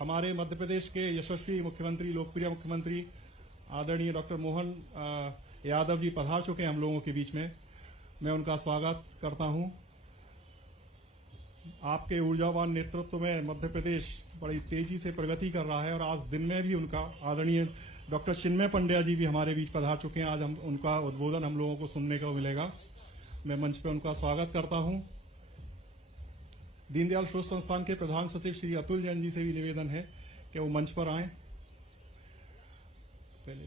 हमारे मध्य प्रदेश के यशस्वी मुख्यमंत्री, लोकप्रिय मुख्यमंत्री आदरणीय डॉक्टर मोहन यादव जी पधार चुके हैं हम लोगों के बीच में। मैं उनका स्वागत करता हूं। आपके ऊर्जावान नेतृत्व में मध्य प्रदेश बड़ी तेजी से प्रगति कर रहा है और आज दिन में भी उनका आदरणीय डॉक्टर चिन्मय पंड्या जी भी हमारे बीच पधार चुके हैं। आज हम उनका उद्बोधन हम लोगों को सुनने को मिलेगा। मैं मंच पर उनका स्वागत करता हूं। दीनदयाल शोध संस्थान के प्रधान सचिव श्री अतुल जैन जी से भी निवेदन है कि वो मंच पर आए। पहले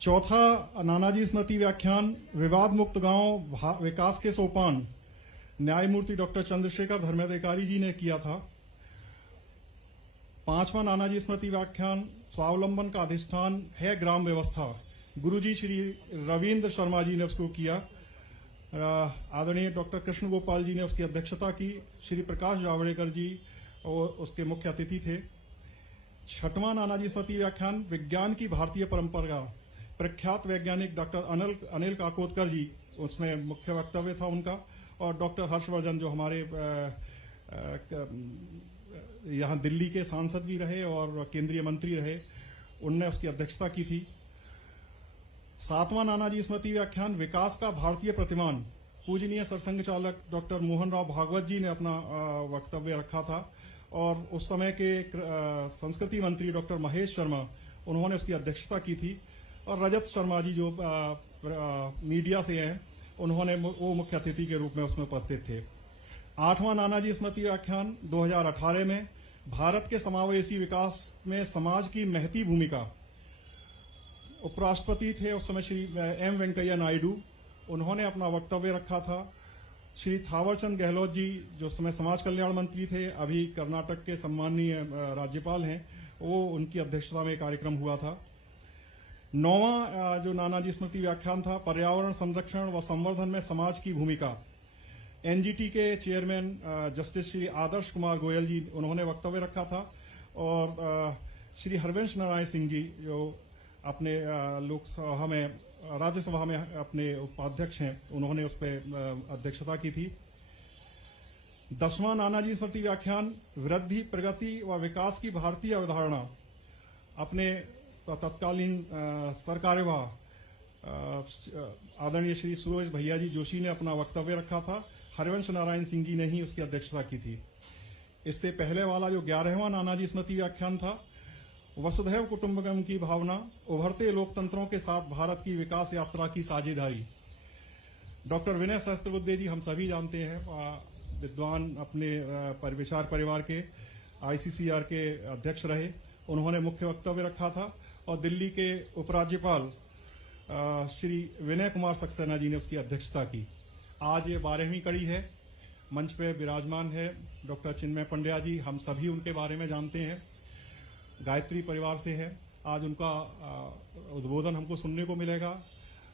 चौथा नानाजी स्मृति व्याख्यान विवाद मुक्त गांव विकास के सोपान न्यायमूर्ति डॉक्टर चंद्रशेखर धर्माधिकारी जी ने किया था। पांचवा नानाजी स्मृति व्याख्यान स्वावलंबन का अधिष्ठान है ग्राम व्यवस्था, गुरुजी श्री रविंद्र शर्मा जी ने उसको किया। आदरणीय डॉक्टर कृष्ण गोपाल जी ने उसकी अध्यक्षता की। श्री प्रकाश जावड़ेकर जी और उसके मुख्य अतिथि थे। छठवां नानाजी स्मृति व्याख्यान विज्ञान की भारतीय परंपरा, प्रख्यात वैज्ञानिक डॉक्टर अनिल काकोदकर जी, उसमें मुख्य वक्तव्य था उनका, और डॉक्टर हर्षवर्धन जो हमारे यहाँ दिल्ली के सांसद भी रहे और केंद्रीय मंत्री रहे, उनने उसकी अध्यक्षता की थी। सातवां नानाजी स्मृति व्याख्यान विकास का भारतीय प्रतिमान, पूजनीय सरसंघ चालक डॉक्टर मोहन राव भागवत जी ने अपना वक्तव्य रखा था और उस समय के संस्कृति मंत्री डॉक्टर महेश शर्मा, उन्होंने उसकी अध्यक्षता की थी। और रजत शर्मा जी जो मीडिया से हैं, उन्होंने वो मुख्य अतिथि के रूप में उसमें उपस्थित थे। आठवां नानाजी स्मृति व्याख्यान 2018 में भारत के समावेशी विकास में समाज की महती भूमिका, उपराष्ट्रपति थे उस समय श्री एम वेंकैया नायडू, उन्होंने अपना वक्तव्य रखा था। श्री थावरचंद गहलोत जी जो उस समय समाज कल्याण मंत्री थे, अभी कर्नाटक के सम्माननीय राज्यपाल हैं, वो उनकी अध्यक्षता में कार्यक्रम हुआ था। नौवां जो नानाजी स्मृति व्याख्यान था पर्यावरण संरक्षण व संवर्धन में समाज की भूमिका, एनजीटी के चेयरमैन जस्टिस श्री आदर्श कुमार गोयल जी, उन्होंने वक्तव्य रखा था। और श्री हरवंश नारायण सिंह जी जो अपने लोकसभा में, राज्यसभा में अपने उपाध्यक्ष हैं, उन्होंने उस पर अध्यक्षता की थी। 10वां नानाजी स्मृति व्याख्यान वृद्धि, प्रगति व विकास की भारतीय अवधारणा, अपने तत्कालीन सरकार्यवाह आदरणीय श्री सुरेश भैया जी जोशी ने अपना वक्तव्य रखा था। हरवंश नारायण सिंह जी ने ही उसकी अध्यक्षता की थी। इससे पहले वाला जो 11वां नानाजी स्मृति व्याख्यान था वसुधैव कुटुंबकम की भावना, उभरते लोकतंत्रों के साथ भारत की विकास यात्रा की साझेदारी, डॉक्टर विनय सहस्त्रबुद्धे जी हम सभी जानते हैं, विद्वान, अपने विचार परिवार के आईसीसीआर के अध्यक्ष रहे, उन्होंने मुख्य वक्तव्य रखा था। और दिल्ली के उपराज्यपाल श्री विनय कुमार सक्सेना जी ने उसकी अध्यक्षता की। आज ये 12वीं कड़ी है। मंच पे विराजमान है डॉक्टर चिन्मय पंड्या जी, हम सभी उनके बारे में जानते हैं, गायत्री परिवार से है। आज उनका उद्बोधन हमको सुनने को मिलेगा।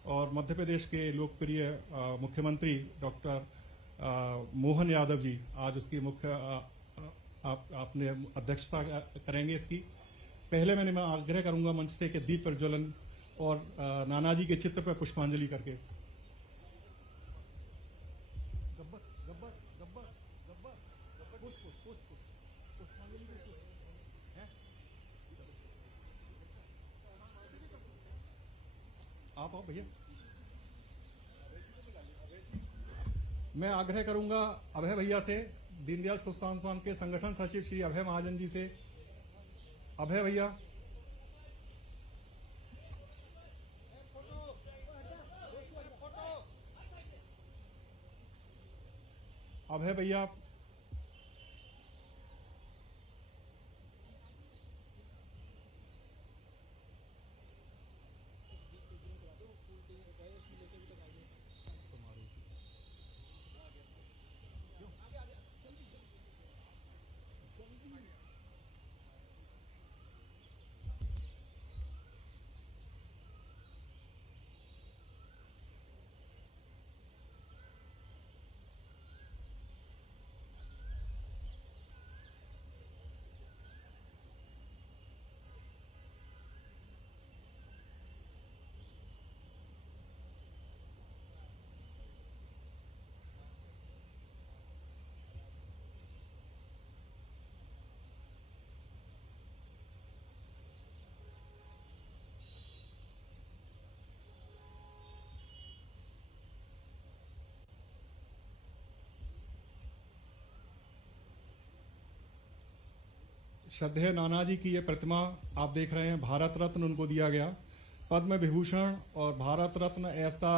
और मध्य प्रदेश के लोकप्रिय मुख्यमंत्री डॉक्टर मोहन यादव जी आज उसकी मुख्य अपने अध्यक्षता करेंगे इसकी। पहले मैं आग्रह करूंगा मंच से कि दीप प्रज्वलन और नानाजी के चित्र पर पुष्पांजलि करके। आप आओ भैया। मैं आग्रह करूंगा अभय भैया से, दीनदयाल शोध संस्थान के संगठन सचिव श्री अभय महाजन जी से। अभय भैया, अभय भैया, श्रद्धेय नाना जी की ये प्रतिमा आप देख रहे हैं, भारत रत्न उनको दिया गया। पद्म विभूषण और भारत रत्न ऐसा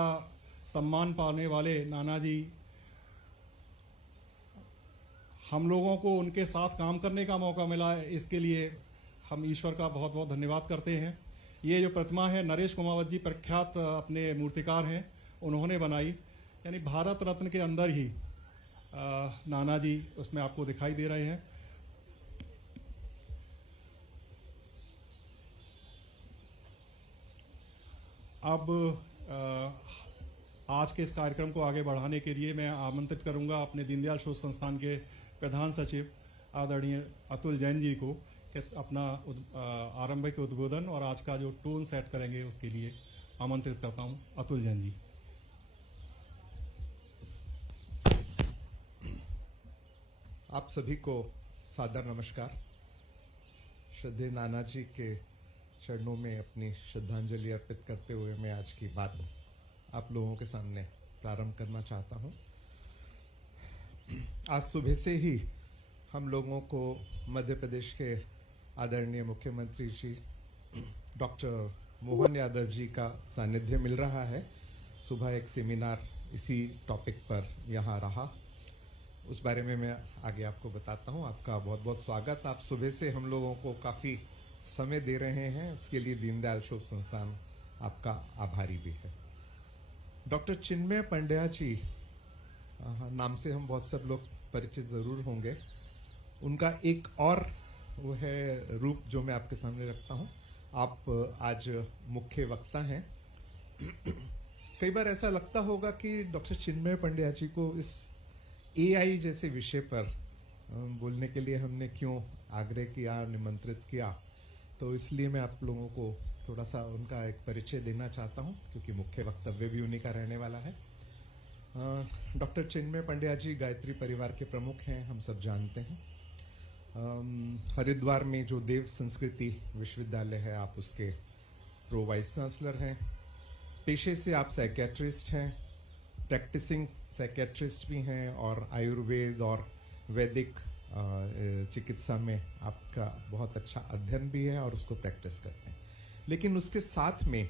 सम्मान पाने वाले नाना जी, हम लोगों को उनके साथ काम करने का मौका मिला है, इसके लिए हम ईश्वर का बहुत बहुत धन्यवाद करते हैं। ये जो प्रतिमा है नरेश कुमावत जी प्रख्यात अपने मूर्तिकार हैं, उन्होंने बनाई, यानी भारत रत्न के अंदर ही नाना जी उसमें आपको दिखाई दे रहे हैं। अब आज के इस कार्यक्रम को आगे बढ़ाने के लिए मैं आमंत्रित करूंगा अपने दीनदयाल शोध संस्थान के प्रधान सचिव आदरणीय अतुल जैन जी को कि अपना आरंभिक उद्बोधन और आज का जो टोन सेट करेंगे उसके लिए आमंत्रित करता हूं। अतुल जैन जी। आप सभी को सादर नमस्कार। श्रद्धेय नाना जी के चरणों में अपनी श्रद्धांजलि अर्पित करते हुए मैं आज की बात आप लोगों के सामने प्रारंभ करना चाहता हूं। आज सुबह से ही हम लोगों को मध्य प्रदेश के आदरणीय मुख्यमंत्री जी डॉक्टर मोहन यादव जी का सानिध्य मिल रहा है। सुबह एक सेमिनार इसी टॉपिक पर यहाँ रहा, उस बारे में मैं आगे आपको बताता हूँ। आपका बहुत बहुत स्वागत। आप सुबह से हम लोगों को काफ़ी समय दे रहे हैं, उसके लिए दीनदयाल शोध संस्थान आपका आभारी भी है। डॉक्टर चिन्मय पंड्या जी, नाम से हम बहुत सब लोग परिचित जरूर होंगे। उनका एक और वो है रूप जो मैं आपके सामने रखता हूँ। आप आज मुख्य वक्ता हैं। कई बार ऐसा लगता होगा कि डॉक्टर चिन्मय पंड्या जी को इस AI जैसे विषय पर बोलने के लिए हमने क्यों आग्रह किया, निमंत्रित किया, तो इसलिए मैं आप लोगों को थोड़ा सा उनका एक परिचय देना चाहता हूं, क्योंकि मुख्य वक्तव्य भी उन्हीं का रहने वाला है। डॉक्टर चिन्मय पंड्या जी गायत्री परिवार के प्रमुख हैं, हम सब जानते हैं। हरिद्वार में जो देव संस्कृति विश्वविद्यालय है, आप उसके प्रो वाइस चांसलर हैं। पेशे से आप साइकेट्रिस्ट हैं, प्रैक्टिसिंग साइकेट्रिस्ट भी हैं, और आयुर्वेद और वैदिक चिकित्सा में आपका बहुत अच्छा अध्ययन भी है और उसको प्रैक्टिस करते हैं। लेकिन उसके साथ में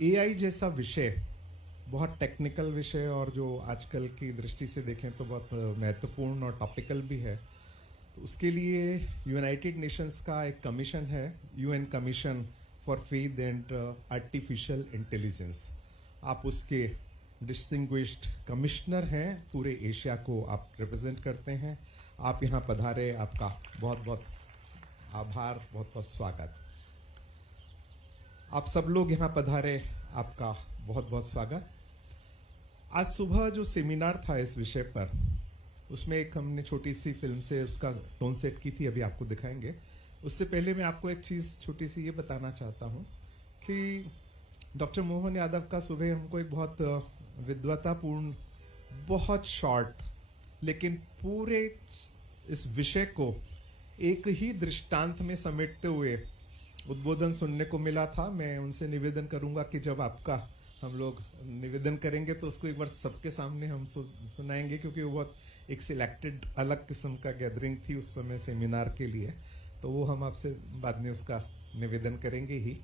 AI जैसा विषय, बहुत टेक्निकल विषय और जो आजकल की दृष्टि से देखें तो बहुत महत्वपूर्ण और टॉपिकल भी है, तो उसके लिए यूनाइटेड नेशंस का एक कमीशन है, UN commission for faith and artificial intelligence. आप उसके डिस्टिंग्विश्ड कमिश्नर हैं, पूरे एशिया को आप रिप्रेजेंट करते हैं। आप यहाँ पधारे, आपका बहुत बहुत आभार, बहुत बहुत स्वागत। आप सब लोग यहाँ पधारे, आपका बहुत बहुत स्वागत। आज सुबह जो सेमिनार था इस विषय पर, उसमें एक हमने छोटी सी फिल्म से उसका टोन सेट की थी, अभी आपको दिखाएंगे। उससे पहले मैं आपको एक चीज छोटी सी ये बताना चाहता हूँ कि डॉक्टर मोहन यादव का सुबह हमको एक बहुत विद्वतापूर्ण, बहुत शॉर्ट, लेकिन पूरे इस विषय को एक ही दृष्टांत में समेटते हुए उद्बोधन सुनने को मिला था। मैं उनसे निवेदन करूंगा कि जब आपका हम लोग निवेदन करेंगे तो उसको एक बार सबके सामने हम सुनाएंगे, क्योंकि वो बहुत एक सिलेक्टेड अलग किस्म का गैदरिंग थी उस समय सेमिनार के लिए, तो वो हम आपसे बाद में उसका निवेदन करेंगे ही।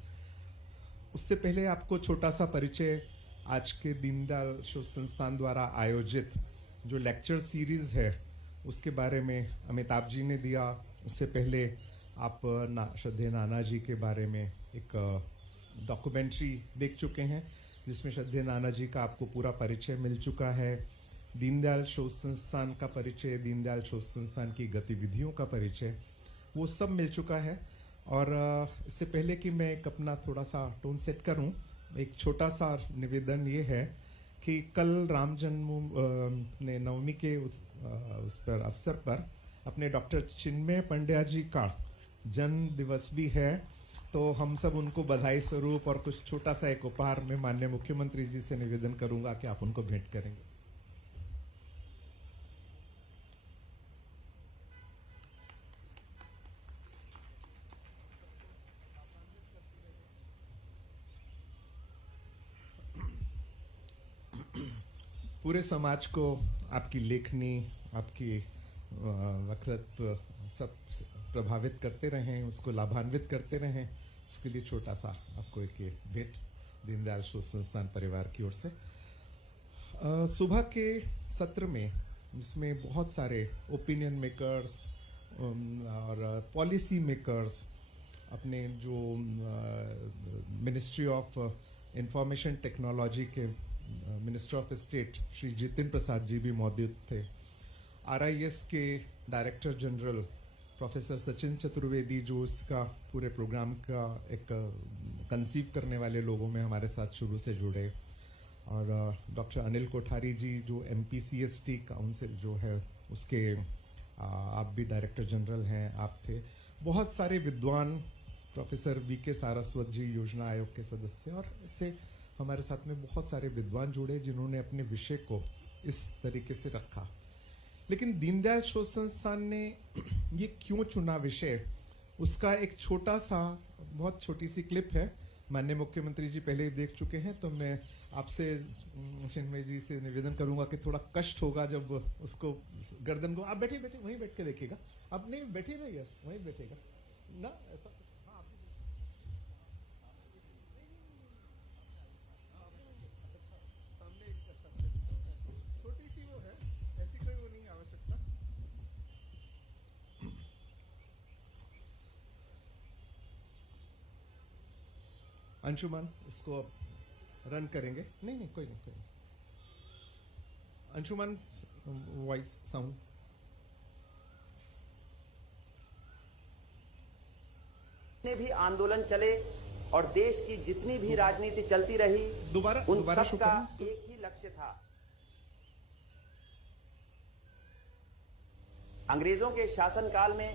उससे पहले आपको छोटा सा परिचय आज के दीनदयाल शोध संस्थान द्वारा आयोजित जो लेक्चर सीरीज है उसके बारे में अमिताभ जी ने दिया। उससे पहले आप श्रद्धेय नाना जी के बारे में एक डॉक्यूमेंट्री देख चुके हैं, जिसमें श्रद्धेय नाना जी का आपको पूरा परिचय मिल चुका है। दीनदयाल शोध संस्थान का परिचय, दीनदयाल शोध संस्थान की गतिविधियों का परिचय, वो सब मिल चुका है। और इससे पहले कि मैं एक अपना थोड़ा सा टोन सेट करूं, एक छोटा सा निवेदन ये है कि कल राम जन्म नवमी के उस पर अवसर पर अपने डॉक्टर चिन्मय पंड्या जी का जन्म दिवस भी है, तो हम सब उनको बधाई स्वरूप और कुछ छोटा सा एक उपहार में माननीय मुख्यमंत्री जी से निवेदन करूंगा कि आप उनको भेंट करेंगे। पूरे समाज को आपकी लेखनी, आपकी वक्तृत्व सब प्रभावित करते रहें, उसको लाभान्वित करते रहें, उसके लिए छोटा सा आपको एक ये भेंट दीनदयाल शोध संस्थान परिवार की ओर से। सुबह के सत्र में जिसमें बहुत सारे ओपिनियन मेकर्स और पॉलिसी मेकर्स, अपने जो मिनिस्ट्री ऑफ इंफॉर्मेशन टेक्नोलॉजी के minister of state Shri Jitin Prasada ji भी मौजूद थे। RIS के director general professor Sachin Chaturvedi जो इसका पूरे प्रोग्राम का एक कंसीव करने वाले लोगों में हमारे साथ शुरू से जुड़े, और डॉक्टर अनिल कोठारी जी जो MPCST काउंसिल जो है उसके आप भी डायरेक्टर जनरल हैं, आप थे। बहुत सारे विद्वान, प्रोफेसर VK सारस्वत जी योजना आयोग के सदस्य, और इससे हमारे साथ में बहुत सारे विद्वान जुड़े जिन्होंने अपने विषय को इस तरीके से रखा। लेकिन दीनदयाल शोध संस्थान ने ये क्यों चुना विषय, उसका एक छोटा सा बहुत छोटी सी क्लिप है। माननीय मुख्यमंत्री जी पहले ही देख चुके हैं, तो मैं आपसे चिन्मय जी से निवेदन करूंगा कि थोड़ा कष्ट होगा जब उसको गर्दन को, आप बैठिए बैठिए वहीं बैठ के देखिएगा, आप नहीं बैठिए नहीं वहीं बैठेगा ना, ऐसा छोटी सी वो है, ऐसी कोई वो नहीं आवश्यकता। अंशुमान इसको रन करेंगे, नहीं कोई नहीं। अंशुमान वॉइस साउंड जितने भी आंदोलन चले और देश की जितनी भी राजनीति चलती रही, उन सबका एक ही लक्ष्य था। अंग्रेजों के शासनकाल में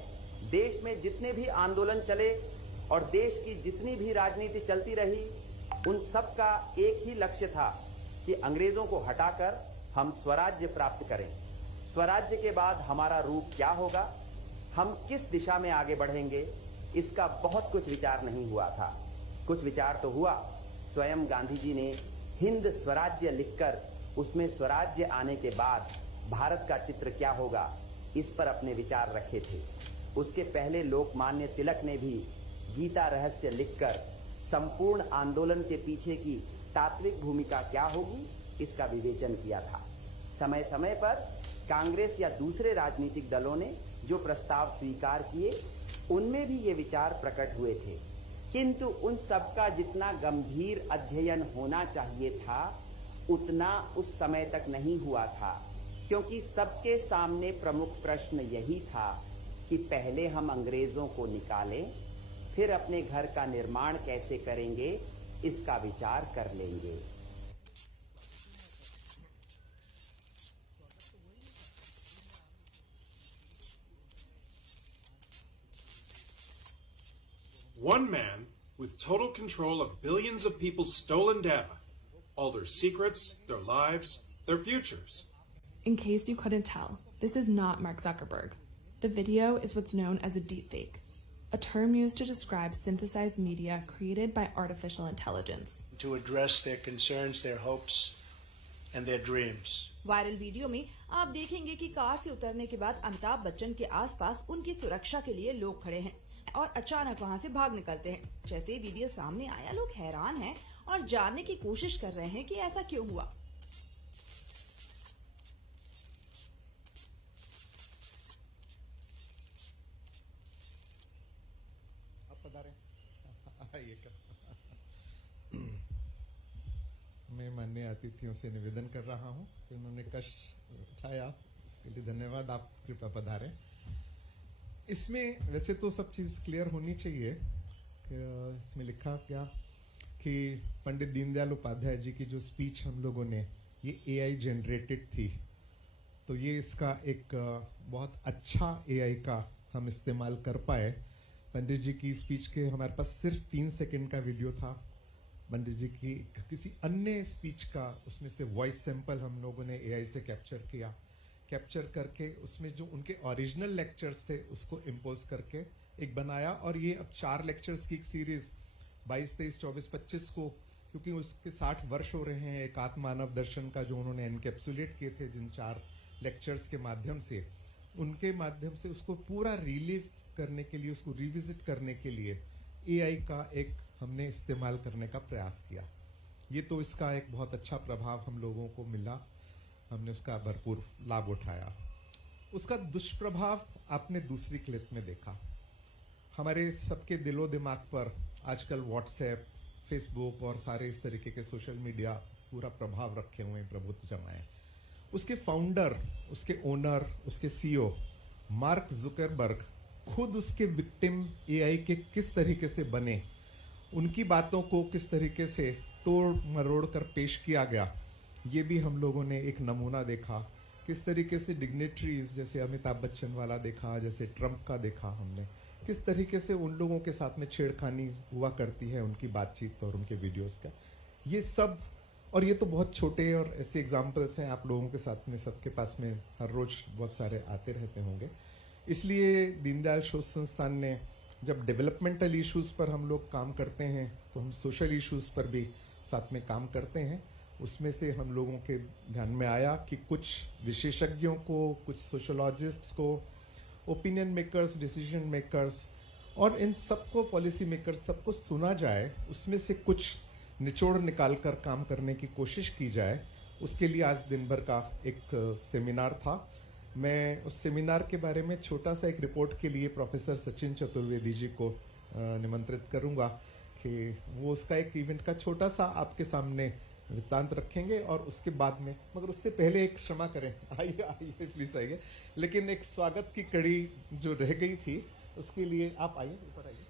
देश में जितने भी आंदोलन चले और देश की जितनी भी राजनीति चलती रही, उन सबका एक ही लक्ष्य था कि अंग्रेजों को हटाकर हम स्वराज्य प्राप्त करें। स्वराज्य के बाद हमारा रूप क्या होगा, हम किस दिशा में आगे बढ़ेंगे, इसका बहुत कुछ विचार नहीं हुआ था। कुछ विचार तो हुआ। स्वयं गांधी जी ने हिंद स्वराज्य लिखकर उसमें स्वराज्य आने के बाद भारत का चित्र क्या होगा, इस पर अपने विचार रखे थे। उसके पहले लोकमान्य तिलक ने भी गीता रहस्य लिखकर संपूर्ण आंदोलन के पीछे की तात्विक भूमिका क्या होगी, इसका विवेचन किया था। समय समय पर कांग्रेस या दूसरे राजनीतिक दलों ने जो प्रस्ताव स्वीकार किए, उनमें भी ये विचार प्रकट हुए थे, किंतु उन सबका जितना गंभीर अध्ययन होना चाहिए था, उतना उस समय तक नहीं हुआ था, क्योंकि सबके सामने प्रमुख प्रश्न यही था कि पहले हम अंग्रेजों को निकालें, फिर अपने घर का निर्माण कैसे करेंगे, इसका विचार कर लेंगे। One man with total control of billions of people's stolen data, all their secrets, their lives, their futures. In case you couldn't tell, this is not Mark Zuckerberg. The video is what's known as a deepfake, a term used to describe synthesized media created by artificial intelligence. To address their concerns, their hopes, and their dreams. Viral video में आप देखेंगे कि car से उतरने के बाद अमिताभ बच्चन के आसपास उनकी सुरक्षा के लिए लोग खड़े हैं और अचानक वहां से भाग निकलते हैं। जैसे वीडियो सामने आया, लोग हैरान हैं और जानने की कोशिश कर रहे हैं कि ऐसा क्यों हुआ। मैं माननीय अतिथियों से निवेदन कर रहा हूं कि उन्होंने कष्ट उठाया, इसके लिए धन्यवाद। आप कृपया पधारें। इसमें वैसे तो सब चीज क्लियर होनी चाहिए कि इसमें लिखा क्या कि पंडित दीनदयाल उपाध्याय जी की जो स्पीच हम लोगों ने, ये AI जनरेटेड थी, तो ये इसका एक बहुत अच्छा AI का हम इस्तेमाल कर पाए। पंडित जी की स्पीच के हमारे पास सिर्फ 3 सेकंड का वीडियो था। पंडित जी की किसी अन्य स्पीच का उसमें से वॉइस सैंपल हम लोगों ने AI से कैप्चर करके उसमें जो उनके ओरिजिनल लेक्चर्स थे उसको इम्पोज करके एक बनाया। और ये अब 4 लेक्चर्स की एक सीरीज 22, 23, 24, 25 को, क्योंकि उसके 60 वर्ष हो रहे हैं एक आत्म मानव दर्शन का जो उन्होंने एनकैप्सुलेट किए थे जिन 4 लेक्चर्स के माध्यम से, उनके माध्यम से उसको पूरा रिलीव करने के लिए, उसको रिविजिट करने के लिए AI का एक हमने इस्तेमाल करने का प्रयास किया। ये तो इसका एक बहुत अच्छा प्रभाव हम लोगों को मिला, हमने उसका भरपूर लाभ उठाया। उसका दुष्प्रभाव आपने दूसरी क्लिप में देखा। हमारे सबके दिलो दिमाग पर आजकल व्हाट्सएप, फेसबुक और सारे इस तरीके के सोशल मीडिया पूरा प्रभाव रखे हुए हैं, प्रभुत्व जमाए। उसके फाउंडर, उसके ओनर, उसके CEO मार्क जुकरबर्ग खुद उसके विक्टिम AI के किस तरीके से बने, उनकी बातों को किस तरीके से तोड़ मरोड़ कर पेश किया गया, ये भी हम लोगों ने एक नमूना देखा। किस तरीके से डिग्नेटरीज जैसे अमिताभ बच्चन वाला देखा, जैसे ट्रंप का देखा हमने, किस तरीके से उन लोगों के साथ में छेड़खानी हुआ करती है उनकी बातचीत और उनके वीडियोस का, ये सब। और ये तो बहुत छोटे और ऐसे एग्जाम्पल्स हैं, आप लोगों के साथ में सबके पास में हर रोज बहुत सारे आते रहते होंगे। इसलिए दीनदयाल शोध संस्थान ने जब डेवलपमेंटल इश्यूज पर हम लोग काम करते हैं तो हम सोशल इश्यूज पर भी साथ में काम करते हैं। उसमें से हम लोगों के ध्यान में आया कि कुछ विशेषज्ञों को, कुछ सोशोलॉजिस्ट्स को, ओपिनियन मेकर्स, डिसीजन मेकर्स और इन सबको, पॉलिसी मेकर्स सबको सुना जाए, उसमें से कुछ निचोड़ निकाल कर काम करने की कोशिश की जाए। उसके लिए आज दिन भर का एक सेमिनार था। मैं उस सेमिनार के बारे में छोटा सा एक रिपोर्ट के लिए प्रोफेसर सचिन चतुर्वेदी जी को निमंत्रित करूंगा कि वो उसका एक इवेंट का छोटा सा आपके सामने वृत्तांत रखेंगे। और उसके बाद में, मगर उससे पहले एक क्षमा करें, आइए आइए प्लीज आइए, लेकिन एक स्वागत की कड़ी जो रह गई थी उसके लिए आप आइए, ऊपर आइए।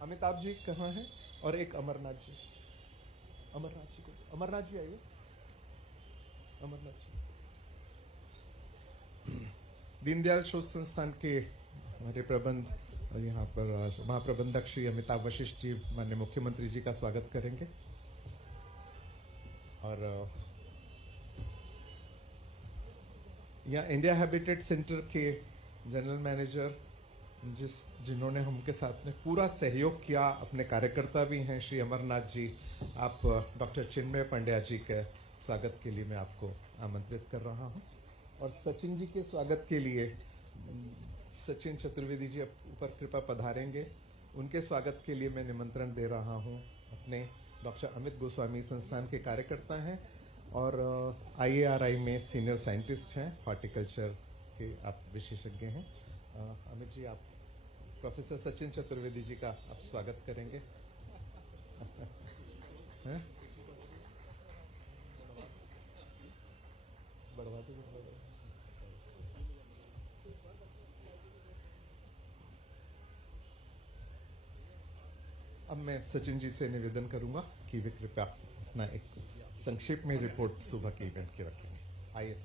अमिताभ जी कहाँ हैं? और एक अमरनाथ जी को, अमरनाथ जी आइए। अमरनाथ जी दीनदयाल शोध संस्थान के हमारे प्रबंध यहाँ पर महाप्रबंधक श्री अमिताभ वशिष्ठ जी माननीय मुख्यमंत्री जी का स्वागत करेंगे। और यहाँ इंडिया हैबिटेट सेंटर के जनरल मैनेजर जिन्होंने हमके साथ में पूरा सहयोग किया, अपने कार्यकर्ता भी हैं, श्री अमरनाथ जी, आप डॉक्टर चिन्मय पंड्या जी के स्वागत के लिए मैं आपको आमंत्रित कर रहा हूं। और सचिन जी के स्वागत के लिए सचिन चतुर्वेदी जी ऊपर कृपा पधारेंगे। उनके स्वागत के लिए मैं निमंत्रण दे रहा हूं अपने डॉक्टर अमित गोस्वामी, संस्थान के कार्यकर्ता हैं और IARI में सीनियर साइंटिस्ट हैं, हॉर्टिकल्चर के आप विशेषज्ञ हैं। अमित जी, आप प्रोफेसर सचिन चतुर्वेदी जी का आप स्वागत करेंगे। बढ़वा दो। अब मैं सचिन जी से निवेदन करूंगा कि वे कृपया अपना एक संक्षेप में रिपोर्ट सुबह के इवेंट की रखेंगे। आइए।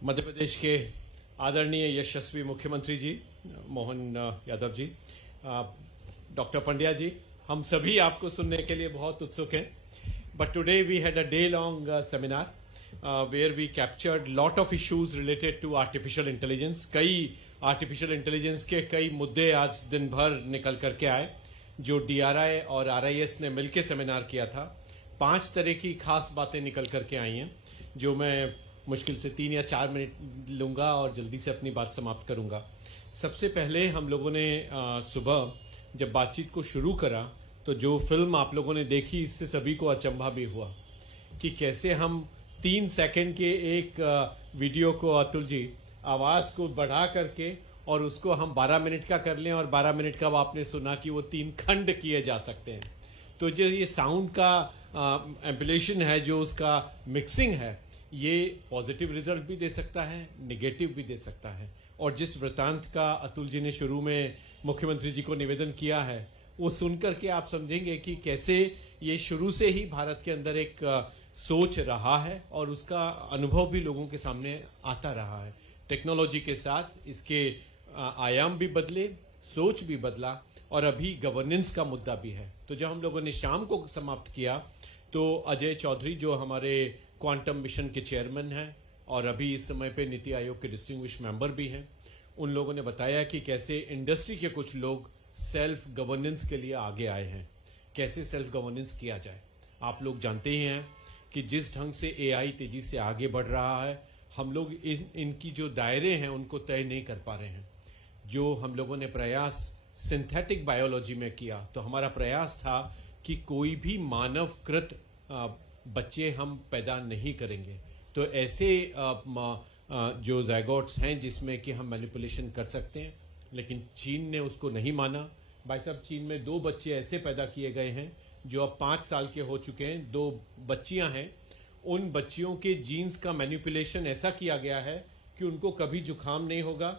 मध्य प्रदेश के आदरणीय यशस्वी मुख्यमंत्री जी मोहन यादव जी, डॉक्टर पंड्या जी, हम सभी आपको सुनने के लिए बहुत उत्सुक हैं। But today we had a day long seminar where we captured lot of issues related to artificial intelligence. कई आर्टिफिशियल इंटेलिजेंस के कई मुद्दे आज दिन भर निकल करके आए जो DRI और RIS ने मिलकर सेमिनार किया था। 5 तरह की खास बातें निकल करके आई हैं जो मैं मुश्किल से 3 या 4 मिनट लूंगा और जल्दी से अपनी बात समाप्त करूंगा। सबसे पहले हम लोगों ने सुबह जब बातचीत को शुरू करा तो जो फिल्म आप लोगों ने देखी इससे सभी को अचंभा भी हुआ कि कैसे हम 3 सेकंड के एक वीडियो को, अतुल जी, आवाज को बढ़ा करके और उसको हम 12 मिनट का कर लें और 12 मिनट का आपने सुना कि वो 3 खंड किए जा सकते हैं। तो जो ये साउंड का एम्प्लीफिकेशन है, जो उसका मिक्सिंग है, ये पॉजिटिव रिजल्ट भी दे सकता है, निगेटिव भी दे सकता है। और जिस वृत्तांत का अतुल जी ने शुरू में मुख्यमंत्री जी को निवेदन किया है वो सुनकर के आप समझेंगे कि कैसे ये शुरू से ही भारत के अंदर एक सोच रहा है और उसका अनुभव भी लोगों के सामने आता रहा है। टेक्नोलॉजी के साथ इसके आयाम भी बदले, सोच भी बदला और अभी गवर्नेंस का मुद्दा भी है। तो जब हम लोगों ने शाम को समाप्त किया तो अजय चौधरी जो हमारे क्वांटम मिशन के चेयरमैन हैं और अभी इस समय पे नीति आयोग के डिस्टिंग्विश मेंबर भी हैं। उन लोगों ने बताया कि कैसे इंडस्ट्री के कुछ लोग सेल्फ गवर्नेंस के लिए आगे आए हैं, कैसे सेल्फ गवर्नेंस किया जाए। आप लोग जानते ही हैं कि जिस ढंग से एआई तेजी से आगे बढ़ रहा है, हम लोग इनकी जो दायरे हैं उनको तय नहीं कर पा रहे हैं। जो हम लोगों ने प्रयास सिंथेटिक बायोलॉजी में किया, तो हमारा प्रयास था कि कोई भी मानवकृत बच्चे हम पैदा नहीं करेंगे। तो ऐसे जो ज़ायगोट्स हैं जिसमें कि हम मैनिपुलेशन कर सकते हैं, लेकिन चीन ने उसको नहीं माना। भाई साहब, चीन में 2 बच्चे ऐसे पैदा किए गए हैं जो अब 5 साल के हो चुके हैं, 2 बच्चियां हैं। उन बच्चियों के जीन्स का मैनिपुलेशन ऐसा किया गया है कि उनको कभी जुकाम नहीं होगा,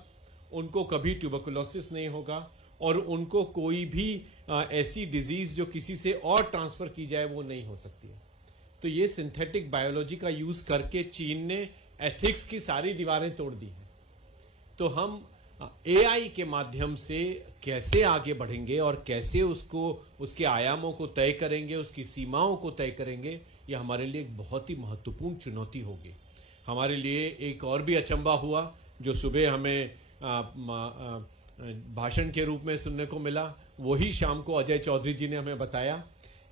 उनको कभी ट्यूबरकुलोसिस नहीं होगा, और उनको कोई भी ऐसी डिजीज जो किसी से और ट्रांसफर की जाए वो नहीं हो सकती है। तो ये सिंथेटिक बायोलॉजी का यूज करके चीन ने एथिक्स की सारी दीवारें तोड़ दी हैं। तो हम एआई के माध्यम से कैसे आगे बढ़ेंगे और कैसे उसके आयामों को तय करेंगे, उसकी सीमाओं को तय करेंगे, यह हमारे लिए एक बहुत ही महत्वपूर्ण चुनौती होगी। हमारे लिए एक और भी अचंबा हुआ जो सुबह हमें भाषण के रूप में सुनने को मिला। वही शाम को अजय चौधरी जी ने हमें बताया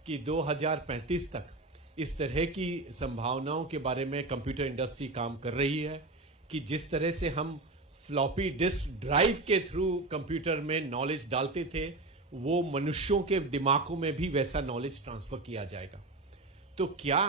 कि 2035 तक इस तरह की संभावनाओं के बारे में कंप्यूटर इंडस्ट्री काम कर रही है कि जिस तरह से हम फ्लॉपी डिस्क ड्राइव के थ्रू कंप्यूटर में नॉलेज डालते थे, वो मनुष्यों के दिमागों में भी वैसा नॉलेज ट्रांसफर किया जाएगा। तो क्या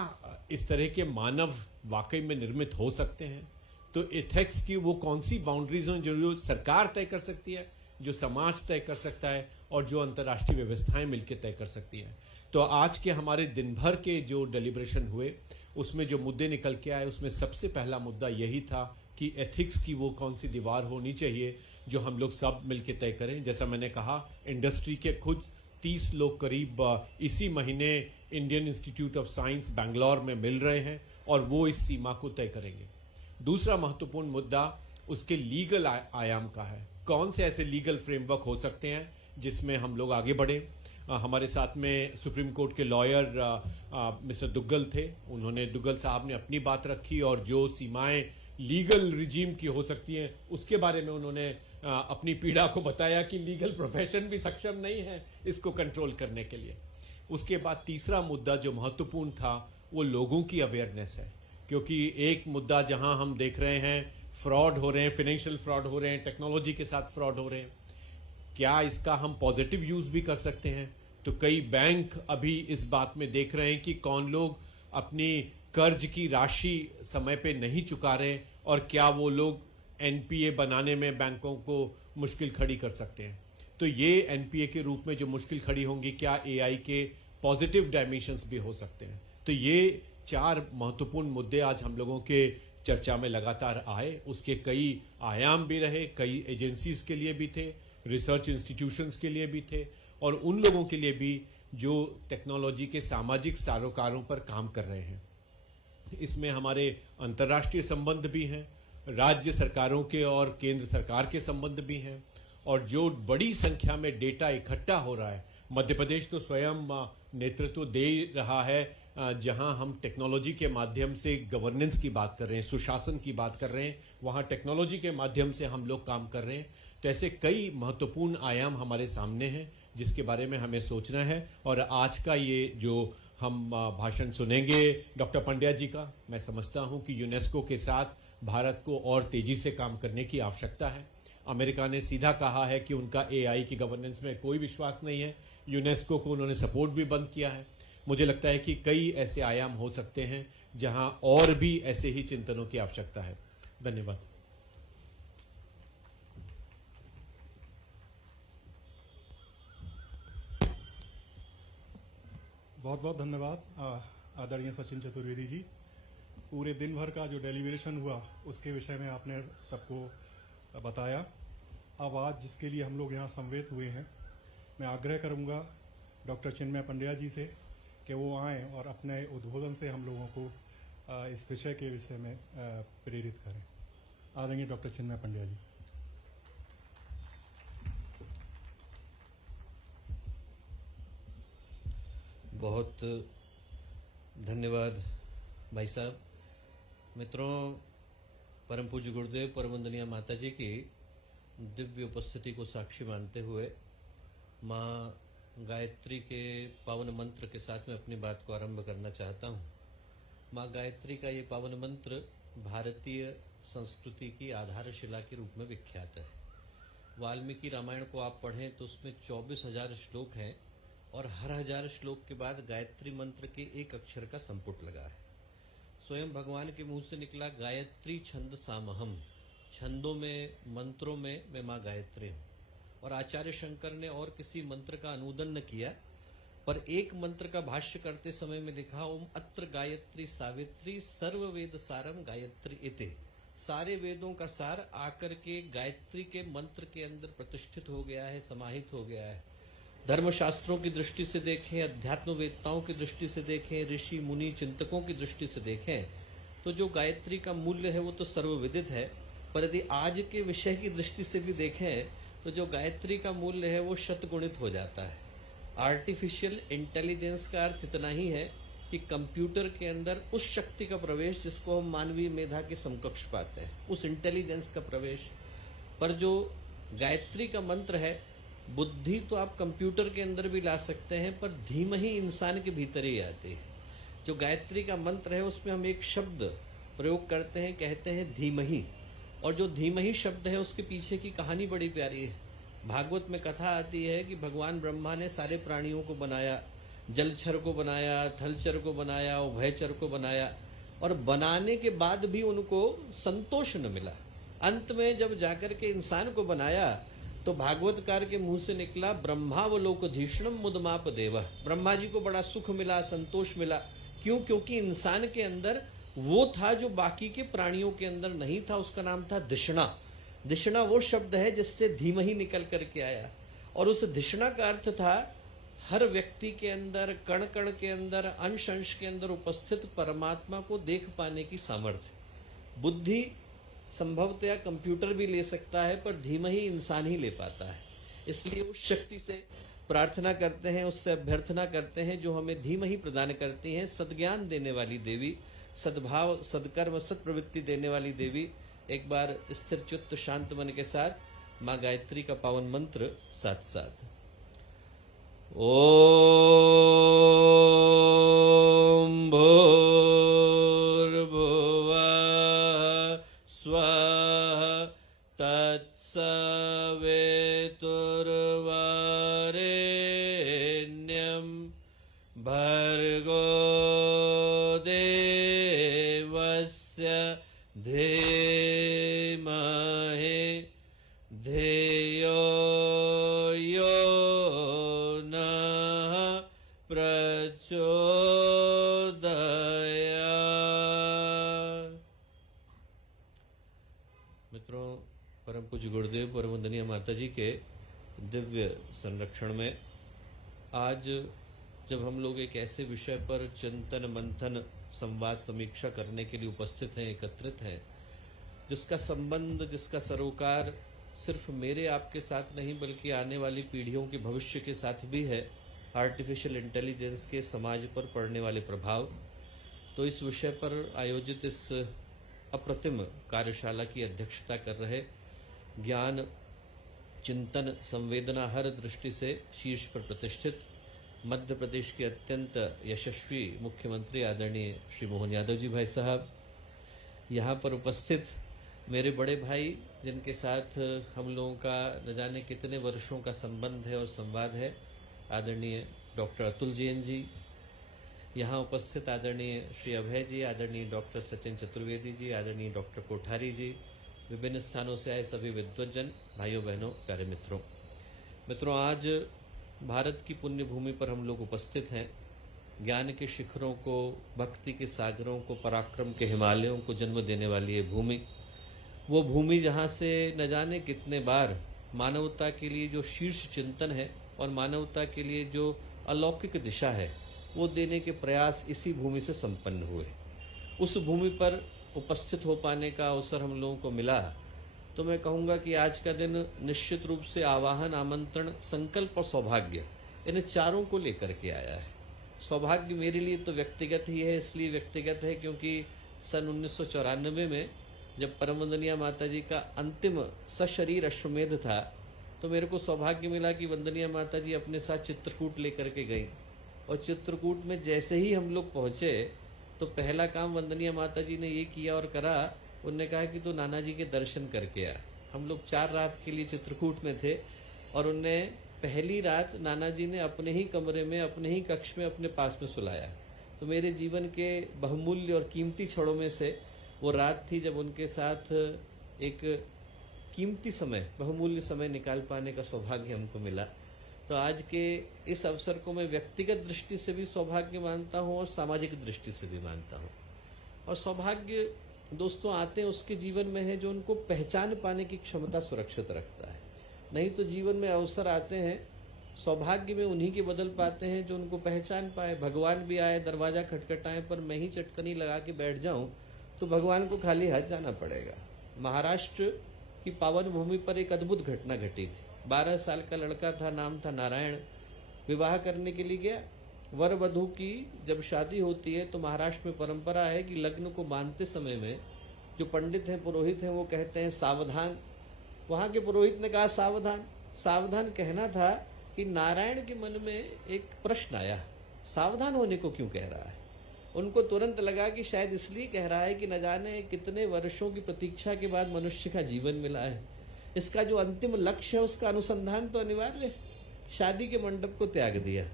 इस तरह के मानव वाकई में निर्मित हो सकते हैं? तो एथिक्स की वो कौन सी बाउंड्रीज हैं जो सरकार तय कर सकती है, जो समाज तय कर सकता है, और जो अंतर्राष्ट्रीय व्यवस्थाएं मिलकर तय कर सकती हैं। तो आज के हमारे दिन भर के जो डेलिब्रेशन हुए, उसमें जो मुद्दे निकल के आए, उसमें सबसे पहला मुद्दा यही था कि एथिक्स की वो कौन सी दीवार होनी चाहिए जो हम लोग सब मिलकर तय करें। जैसा मैंने कहा, इंडस्ट्री के खुद 30 लोग करीब इसी महीने Indian institute of science Bangalore में मिल रहे हैं और वो इस सीमा को तय करेंगे। दूसरा महत्वपूर्ण मुद्दा उसके लीगल आयाम का है। कौन से ऐसे लीगल फ्रेमवर्क हो सकते हैं जिसमें हम लोग आगे बढ़े। हमारे साथ में सुप्रीम कोर्ट के लॉयर मिस्टर दुग्गल थे। दुग्गल साहब ने अपनी बात रखी और जो सीमाएं लीगल रिजीम की हो सकती हैं उसके बारे में उन्होंने अपनी पीड़ा को बताया कि लीगल प्रोफेशन भी सक्षम नहीं है इसको कंट्रोल करने के लिए। उसके बाद तीसरा मुद्दा जो महत्वपूर्ण था वो लोगों की अवेयरनेस है, क्योंकि एक मुद्दा जहां हम देख रहे हैं फ्रॉड हो रहे हैं, फाइनेंशियल फ्रॉड हो रहे हैं, टेक्नोलॉजी के साथ फ्रॉड हो रहे हैं, क्या इसका हम पॉजिटिव यूज भी कर सकते हैं? तो कई बैंक अभी इस बात में देख रहे हैं कि कौन लोग अपनी कर्ज की राशि समय पे नहीं चुका रहे और क्या वो लोग एनपीए बनाने में बैंकों को मुश्किल खड़ी कर सकते हैं। तो ये एनपीए के रूप में जो मुश्किल खड़ी होंगी, क्या एआई के पॉजिटिव डायमेंशंस भी हो सकते हैं। तो ये 4 महत्वपूर्ण मुद्दे आज हम लोगों के चर्चा में लगातार आए। उसके कई आयाम भी रहे, कई एजेंसीज के लिए भी थे, रिसर्च इंस्टीट्यूशंस के लिए भी थे और उन लोगों के लिए भी जो टेक्नोलॉजी के सामाजिक सरोकारों पर काम कर रहे हैं। इसमें हमारे अंतर्राष्ट्रीय संबंध भी हैं, राज्य सरकारों के और केंद्र सरकार के संबंध भी हैं, और जो बड़ी संख्या में डेटा इकट्ठा हो रहा है, मध्य प्रदेश तो स्वयं नेतृत्व दे रहा है जहां हम टेक्नोलॉजी के माध्यम से गवर्नेंस की बात कर रहे हैं, सुशासन की बात कर रहे हैं, वहां टेक्नोलॉजी के माध्यम से हम लोग काम कर रहे हैं। तो ऐसे कई महत्वपूर्ण आयाम हमारे सामने हैं जिसके बारे में हमें सोचना है। और आज का ये जो हम भाषण सुनेंगे डॉक्टर पंड्या जी का, मैं समझता हूं कि यूनेस्को के साथ भारत को और तेजी से काम करने की आवश्यकता है। अमेरिका ने सीधा कहा है कि उनका एआई की गवर्नेंस में कोई विश्वास नहीं है, यूनेस्को को उन्होंने सपोर्ट भी बंद किया है। मुझे लगता है कि कई ऐसे आयाम हो सकते हैं जहां और भी ऐसे ही चिंतनों की आवश्यकता है। धन्यवाद। बहुत बहुत धन्यवाद आदरणीय सचिन चतुर्वेदी जी। पूरे दिन भर का जो डेलिब्रेशन हुआ उसके विषय में आपने सबको बताया। अब आज जिसके लिए हम लोग यहाँ समवेत हुए हैं, मैं आग्रह करूँगा डॉक्टर चिन्मय पंड्या जी से कि वो आएँ और अपने उद्बोधन से हम लोगों को इस विषय के विषय में प्रेरित करें। आदरणीय डॉक्टर चिन्मय पंड्या जी। बहुत धन्यवाद भाई साहब। मित्रों, परम पूज्य गुरुदेव परम वंदनीय माता जी की दिव्य उपस्थिति को साक्षी मानते हुए माँ गायत्री के पावन मंत्र के साथ में अपनी बात को आरंभ करना चाहता हूँ। माँ गायत्री का ये पावन मंत्र भारतीय संस्कृति की आधारशिला के रूप में विख्यात है। वाल्मीकि रामायण को आप पढ़ें तो उसमें 24,000 श्लोक हैं और हर 1000 श्लोक के बाद गायत्री मंत्र के एक अक्षर का संपुट लगा है। स्वयं भगवान के मुंह से निकला गायत्री छंद सामहम, छंदों में मंत्रों में मैं माँ गायत्री हूँ। और आचार्य शंकर ने और किसी मंत्र का अनुदन न किया, पर एक मंत्र का भाष्य करते समय में लिखा ओम अत्र गायत्री सावित्री सर्व वेद सारम गायत्री इति। सारे वेदों का सार आकर के गायत्री के मंत्र के अंदर प्रतिष्ठित हो गया है, समाहित हो गया है। धर्मशास्त्रों की दृष्टि से देखें, अध्यात्म वेदताओं की दृष्टि से देखें, ऋषि मुनि चिंतकों की दृष्टि से देखें तो जो गायत्री का मूल्य है वो तो सर्वविदित है, पर यदि आज के विषय की दृष्टि से भी देखें तो जो गायत्री का मूल्य है वो शतगुणित हो जाता है। आर्टिफिशियल इंटेलिजेंस का अर्थ इतना ही है कि कंप्यूटर के अंदर उस शक्ति का प्रवेश जिसको हम मानवीय मेधा के समकक्ष पाते हैं, उस इंटेलिजेंस का प्रवेश। पर जो गायत्री का मंत्र है, बुद्धि तो आप कंप्यूटर के अंदर भी ला सकते हैं, पर धीमहि इंसान के भीतर ही आती है। जो गायत्री का मंत्र है उसमें हम एक शब्द प्रयोग करते हैं, कहते हैं धीमहि, और जो धीमहि शब्द है उसके पीछे की कहानी बड़ी प्यारी है। भागवत में कथा आती है कि भगवान ब्रह्मा ने सारे प्राणियों को बनाया, जलचर को बनाया, थलचर को बनाया, उभयचर को बनाया, और बनाने के बाद भी उनको संतोष न मिला। अंत में जब जाकर के इंसान को बनाया तो भागवतकार के मुंह से निकला ब्रह्मावलोकधीष्णम मुदमाप देव। ब्रह्मा जी को बड़ा सुख मिला, संतोष मिला। क्यों? क्योंकि इंसान के अंदर वो था जो बाकी के प्राणियों के अंदर नहीं था, उसका नाम था धिषणा। धिषणा वो शब्द है जिससे धीमहि निकल करके आया, और उस धिषणा का अर्थ था हर व्यक्ति के अंदर, कण कण के अंदर, अंश अंश के अंदर उपस्थित परमात्मा को देख पाने की सामर्थ्य। बुद्धि संभवतया कंप्यूटर भी ले सकता है, पर धीमहि इंसान ही ले पाता है। इसलिए उस शक्ति से प्रार्थना करते हैं, उससे अभ्यर्थना करते हैं जो हमें धीमहि प्रदान करती हैं, सद्ज्ञान देने वाली देवी, सद्भाव सद्कर्म सत्प्रवृत्ति देने वाली देवी। एक बार स्थिर चित्त शांत मन के साथ माँ गायत्री का पावन मंत्र साथ साथ। ओम भूर्भुवः स्वः तत्सवितुर्वरेण्यं भर्गो देवस्य धीमहि धियो यो नः प्रचोदयात्। मित्रों, परम पूज्य गुरुदेव परम वंदनीय माता जी के दिव्य संरक्षण में आज जब हम लोग एक ऐसे विषय पर चिंतन मंथन संवाद समीक्षा करने के लिए उपस्थित हैं, एकत्रित हैं, जिसका संबंध, जिसका सरोकार सिर्फ मेरे आपके साथ नहीं बल्कि आने वाली पीढ़ियों के भविष्य के साथ भी है, आर्टिफिशियल इंटेलिजेंस के समाज पर पड़ने वाले प्रभाव, तो इस विषय पर आयोजित इस अप्रतिम कार्यशाला की अध्यक्षता कर रहे ज्ञान चिंतन संवेदना हर दृष्टि से शीर्ष पर प्रतिष्ठित मध्य प्रदेश के अत्यंत यशस्वी मुख्यमंत्री आदरणीय श्री मोहन यादव जी भाई साहब, यहाँ पर उपस्थित मेरे बड़े भाई जिनके साथ हम लोगों का न जाने कितने वर्षों का संबंध है और संवाद है, आदरणीय डॉक्टर अतुल जैन जी, यहाँ उपस्थित आदरणीय श्री अभय जी, आदरणीय डॉक्टर सचिन चतुर्वेदी जी, आदरणीय डॉक्टर कोठारी जी, विभिन्न स्थानों से आए सभी विद्वज्जन, भाइयों बहनों, प्यारे मित्रों, आज भारत की पुण्य भूमि पर हम लोग उपस्थित हैं। ज्ञान के शिखरों को, भक्ति के सागरों को, पराक्रम के हिमालयों को जन्म देने वाली ये भूमि, वो भूमि जहाँ से न जाने कितने बार मानवता के लिए जो शीर्ष चिंतन है और मानवता के लिए जो अलौकिक दिशा है वो देने के प्रयास इसी भूमि से संपन्न हुए। उस भूमि पर उपस्थित हो पाने का अवसर हम लोगों को मिला, तो मैं कहूँगा कि आज का दिन निश्चित रूप से आवाहन, आमंत्रण, संकल्प और सौभाग्य, इन चारों को लेकर के आया है। सौभाग्य मेरे लिए तो व्यक्तिगत ही है, इसलिए व्यक्तिगत है क्योंकि सन 1994 में जब परम वंदनीय माता जी का अंतिम सशरीर अश्वमेध था, तो मेरे को सौभाग्य मिला कि वंदनीय माता जी अपने साथ चित्रकूट लेकर के गई। और चित्रकूट में जैसे ही हम लोग पहुंचे तो पहला काम वंदनीय माता जी ने ये किया और करा, उन्होंने कहा कि तू नाना जी के दर्शन करके आ। हम लोग 4 रात के लिए चित्रकूट में थे और उनने पहली रात नाना जी ने अपने ही कमरे में, अपने ही कक्ष में अपने पास में सुलाया। तो मेरे जीवन के बहुमूल्य और कीमती क्षणों में से वो रात थी जब उनके साथ एक कीमती समय, बहुमूल्य समय निकाल पाने का सौभाग्य हमको मिला। तो आज के इस अवसर को मैं व्यक्तिगत दृष्टि से भी सौभाग्य मानता हूं और सामाजिक दृष्टि से भी मानता हूं। और सौभाग्य दोस्तों आते हैं उसके जीवन में है जो उनको पहचान पाने की क्षमता सुरक्षित रखता है। नहीं तो जीवन में अवसर आते हैं, सौभाग्य में उन्हीं के बदल पाते हैं जो उनको पहचान पाए। भगवान भी आए, दरवाजा खटखटाए, पर मैं ही चटकनी लगा के बैठ जाऊं तो भगवान को खाली हाथ जाना पड़ेगा। महाराष्ट्र की पावन भूमि पर एक अद्भुत घटना घटी थी। 12 साल का लड़का था, नाम था नारायण। विवाह करने के लिए गया। वर वधू की जब शादी होती है तो महाराष्ट्र में परंपरा है कि लग्न को बांधते समय में जो पंडित हैं, पुरोहित हैं, वो कहते हैं सावधान। वहां के पुरोहित ने कहा सावधान। सावधान कहना था कि नारायण के मन में एक प्रश्न आया, सावधान होने को क्यों कह रहा है। उनको तुरंत लगा कि शायद इसलिए कह रहा है कि न जाने कितने वर्षों की प्रतीक्षा के बाद मनुष्य का जीवन मिला है, इसका जो अंतिम लक्ष्य है उसका अनुसंधान तो अनिवार्य है। शादी के मंडप को त्याग दिया,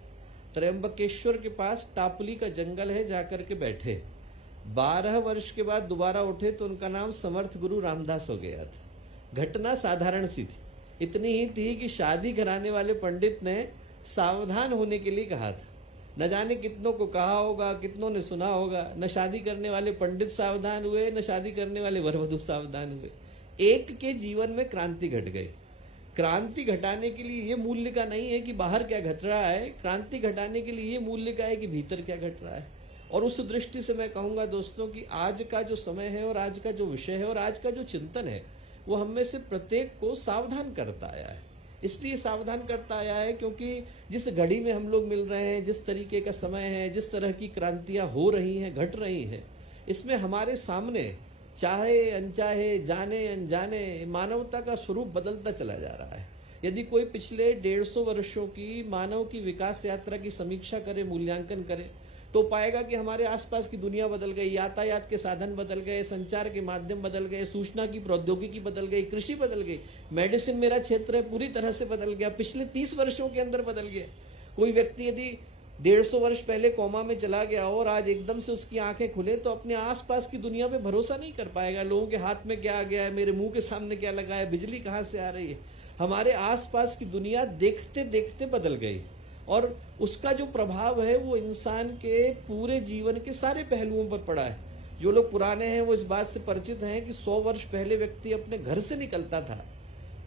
त्रयंबकेश्वर के पास टापली का जंगल है, जाकर के बैठे। 12 वर्ष के बाद दोबारा उठे तो उनका नाम समर्थ गुरु रामदास हो गया था। घटना साधारण सी थी, इतनी ही थी कि शादी कराने वाले पंडित ने सावधान होने के लिए कहा था। न जाने कितनों को कहा होगा, कितनों ने सुना होगा। न शादी करने वाले पंडित सावधान हुए, न शादी करने वाले वर वधू सावधान हुए। एक के जीवन में क्रांति घट गई। क्रांति घटाने के लिए ये मूल्य का नहीं है कि बाहर क्या घट रहा है, क्रांति घटाने के लिए ये मूल्य का है कि भीतर क्या घट रहा है। और उस दृष्टि से मैं कहूंगा दोस्तों कि आज का जो समय है और आज का जो विषय है और आज का जो चिंतन है वो हम में से प्रत्येक को सावधान करता आया है। इसलिए सावधान करता आया है क्योंकि जिस घड़ी में हम लोग मिल रहे हैं, जिस तरीके का समय है, जिस तरह की क्रांतियां हो रही हैं, घट रही हैं, इसमें हमारे सामने चाहे अनचाहे, जाने अनजाने, मानवता का स्वरूप बदलता चला जा रहा है। यदि कोई पिछले 150 वर्षों की मानव की विकास यात्रा की समीक्षा करे, मूल्यांकन करे, तो पाएगा कि हमारे आसपास की दुनिया बदल गई, यातायात के साधन बदल गए, संचार के माध्यम बदल गए, सूचना की प्रौद्योगिकी बदल गई, कृषि बदल गई, मेडिसिन मेरा क्षेत्र है पूरी तरह से बदल गया, पिछले 30 वर्षों के अंदर बदल गया। कोई व्यक्ति यदि 150 वर्ष पहले कोमा में चला गया और आज एकदम से उसकी आंखें खुले तो अपने आसपास की दुनिया पे भरोसा नहीं कर पाएगा। लोगों के हाथ में क्या आ गया है, मेरे मुंह के सामने क्या लगा है, बिजली कहां से आ रही है। हमारे आसपास की दुनिया देखते देखते बदल गई और उसका जो प्रभाव है वो इंसान के पूरे जीवन के सारे पहलुओं पर पड़ा है। जो लोग पुराने हैं वो इस बात से परिचित हैं कि 100 वर्ष पहले व्यक्ति अपने घर से निकलता था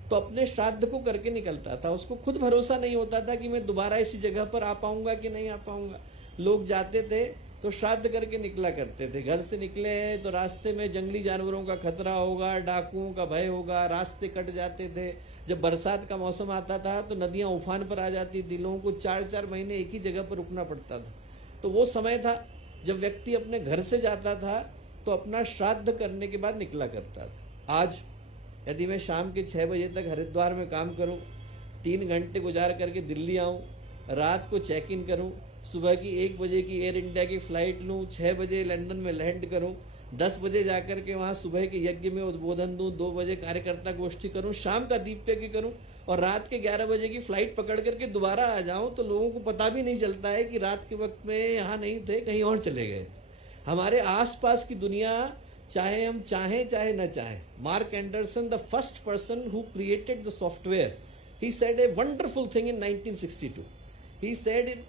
तो अपने श्राद्ध को करके निकलता था। उसको खुद भरोसा नहीं होता था कि मैं दोबारा इसी जगह पर आ पाऊंगा कि नहीं आ पाऊंगा। लोग जाते थे तो श्राद्ध करके निकला करते थे। घर से निकले हैं तो रास्ते में जंगली जानवरों का खतरा होगा, डाकुओं का भय होगा, रास्ते कट जाते थे। जब बरसात का मौसम आता था तो नदियां उफान पर आ जाती थी, लोगों को 4-4 महीने एक ही जगह पर रुकना पड़ता था। तो वो समय था जब व्यक्ति अपने घर से जाता था तो अपना श्राद्ध करने के बाद निकला करता था। आज यदि मैं शाम के 6 बजे तक हरिद्वार में काम करूं, 3 घंटे गुजार करके दिल्ली आऊं, रात को चेक इन करूं, सुबह की 1 बजे की एयर इंडिया की फ्लाइट लूं, 6 बजे लंदन में लैंड करूं, 10 बजे जाकर के वहां सुबह के यज्ञ में उद्बोधन दूं, 2 बजे कार्यकर्ता गोष्ठी करूं, शाम का दीप यज्ञ करूं और रात के 11 बजे की फ्लाइट पकड़ करके दोबारा आ जाऊं, तो लोगों को पता भी नहीं चलता है कि रात के वक्त में यहाँ नहीं थे, कहीं और चले गए। हमारे आसपास की दुनिया चाहे हम चाहें चाहे न चाहें, mark Anderson, the first person who created the software, he said a wonderful thing in 1962. He said in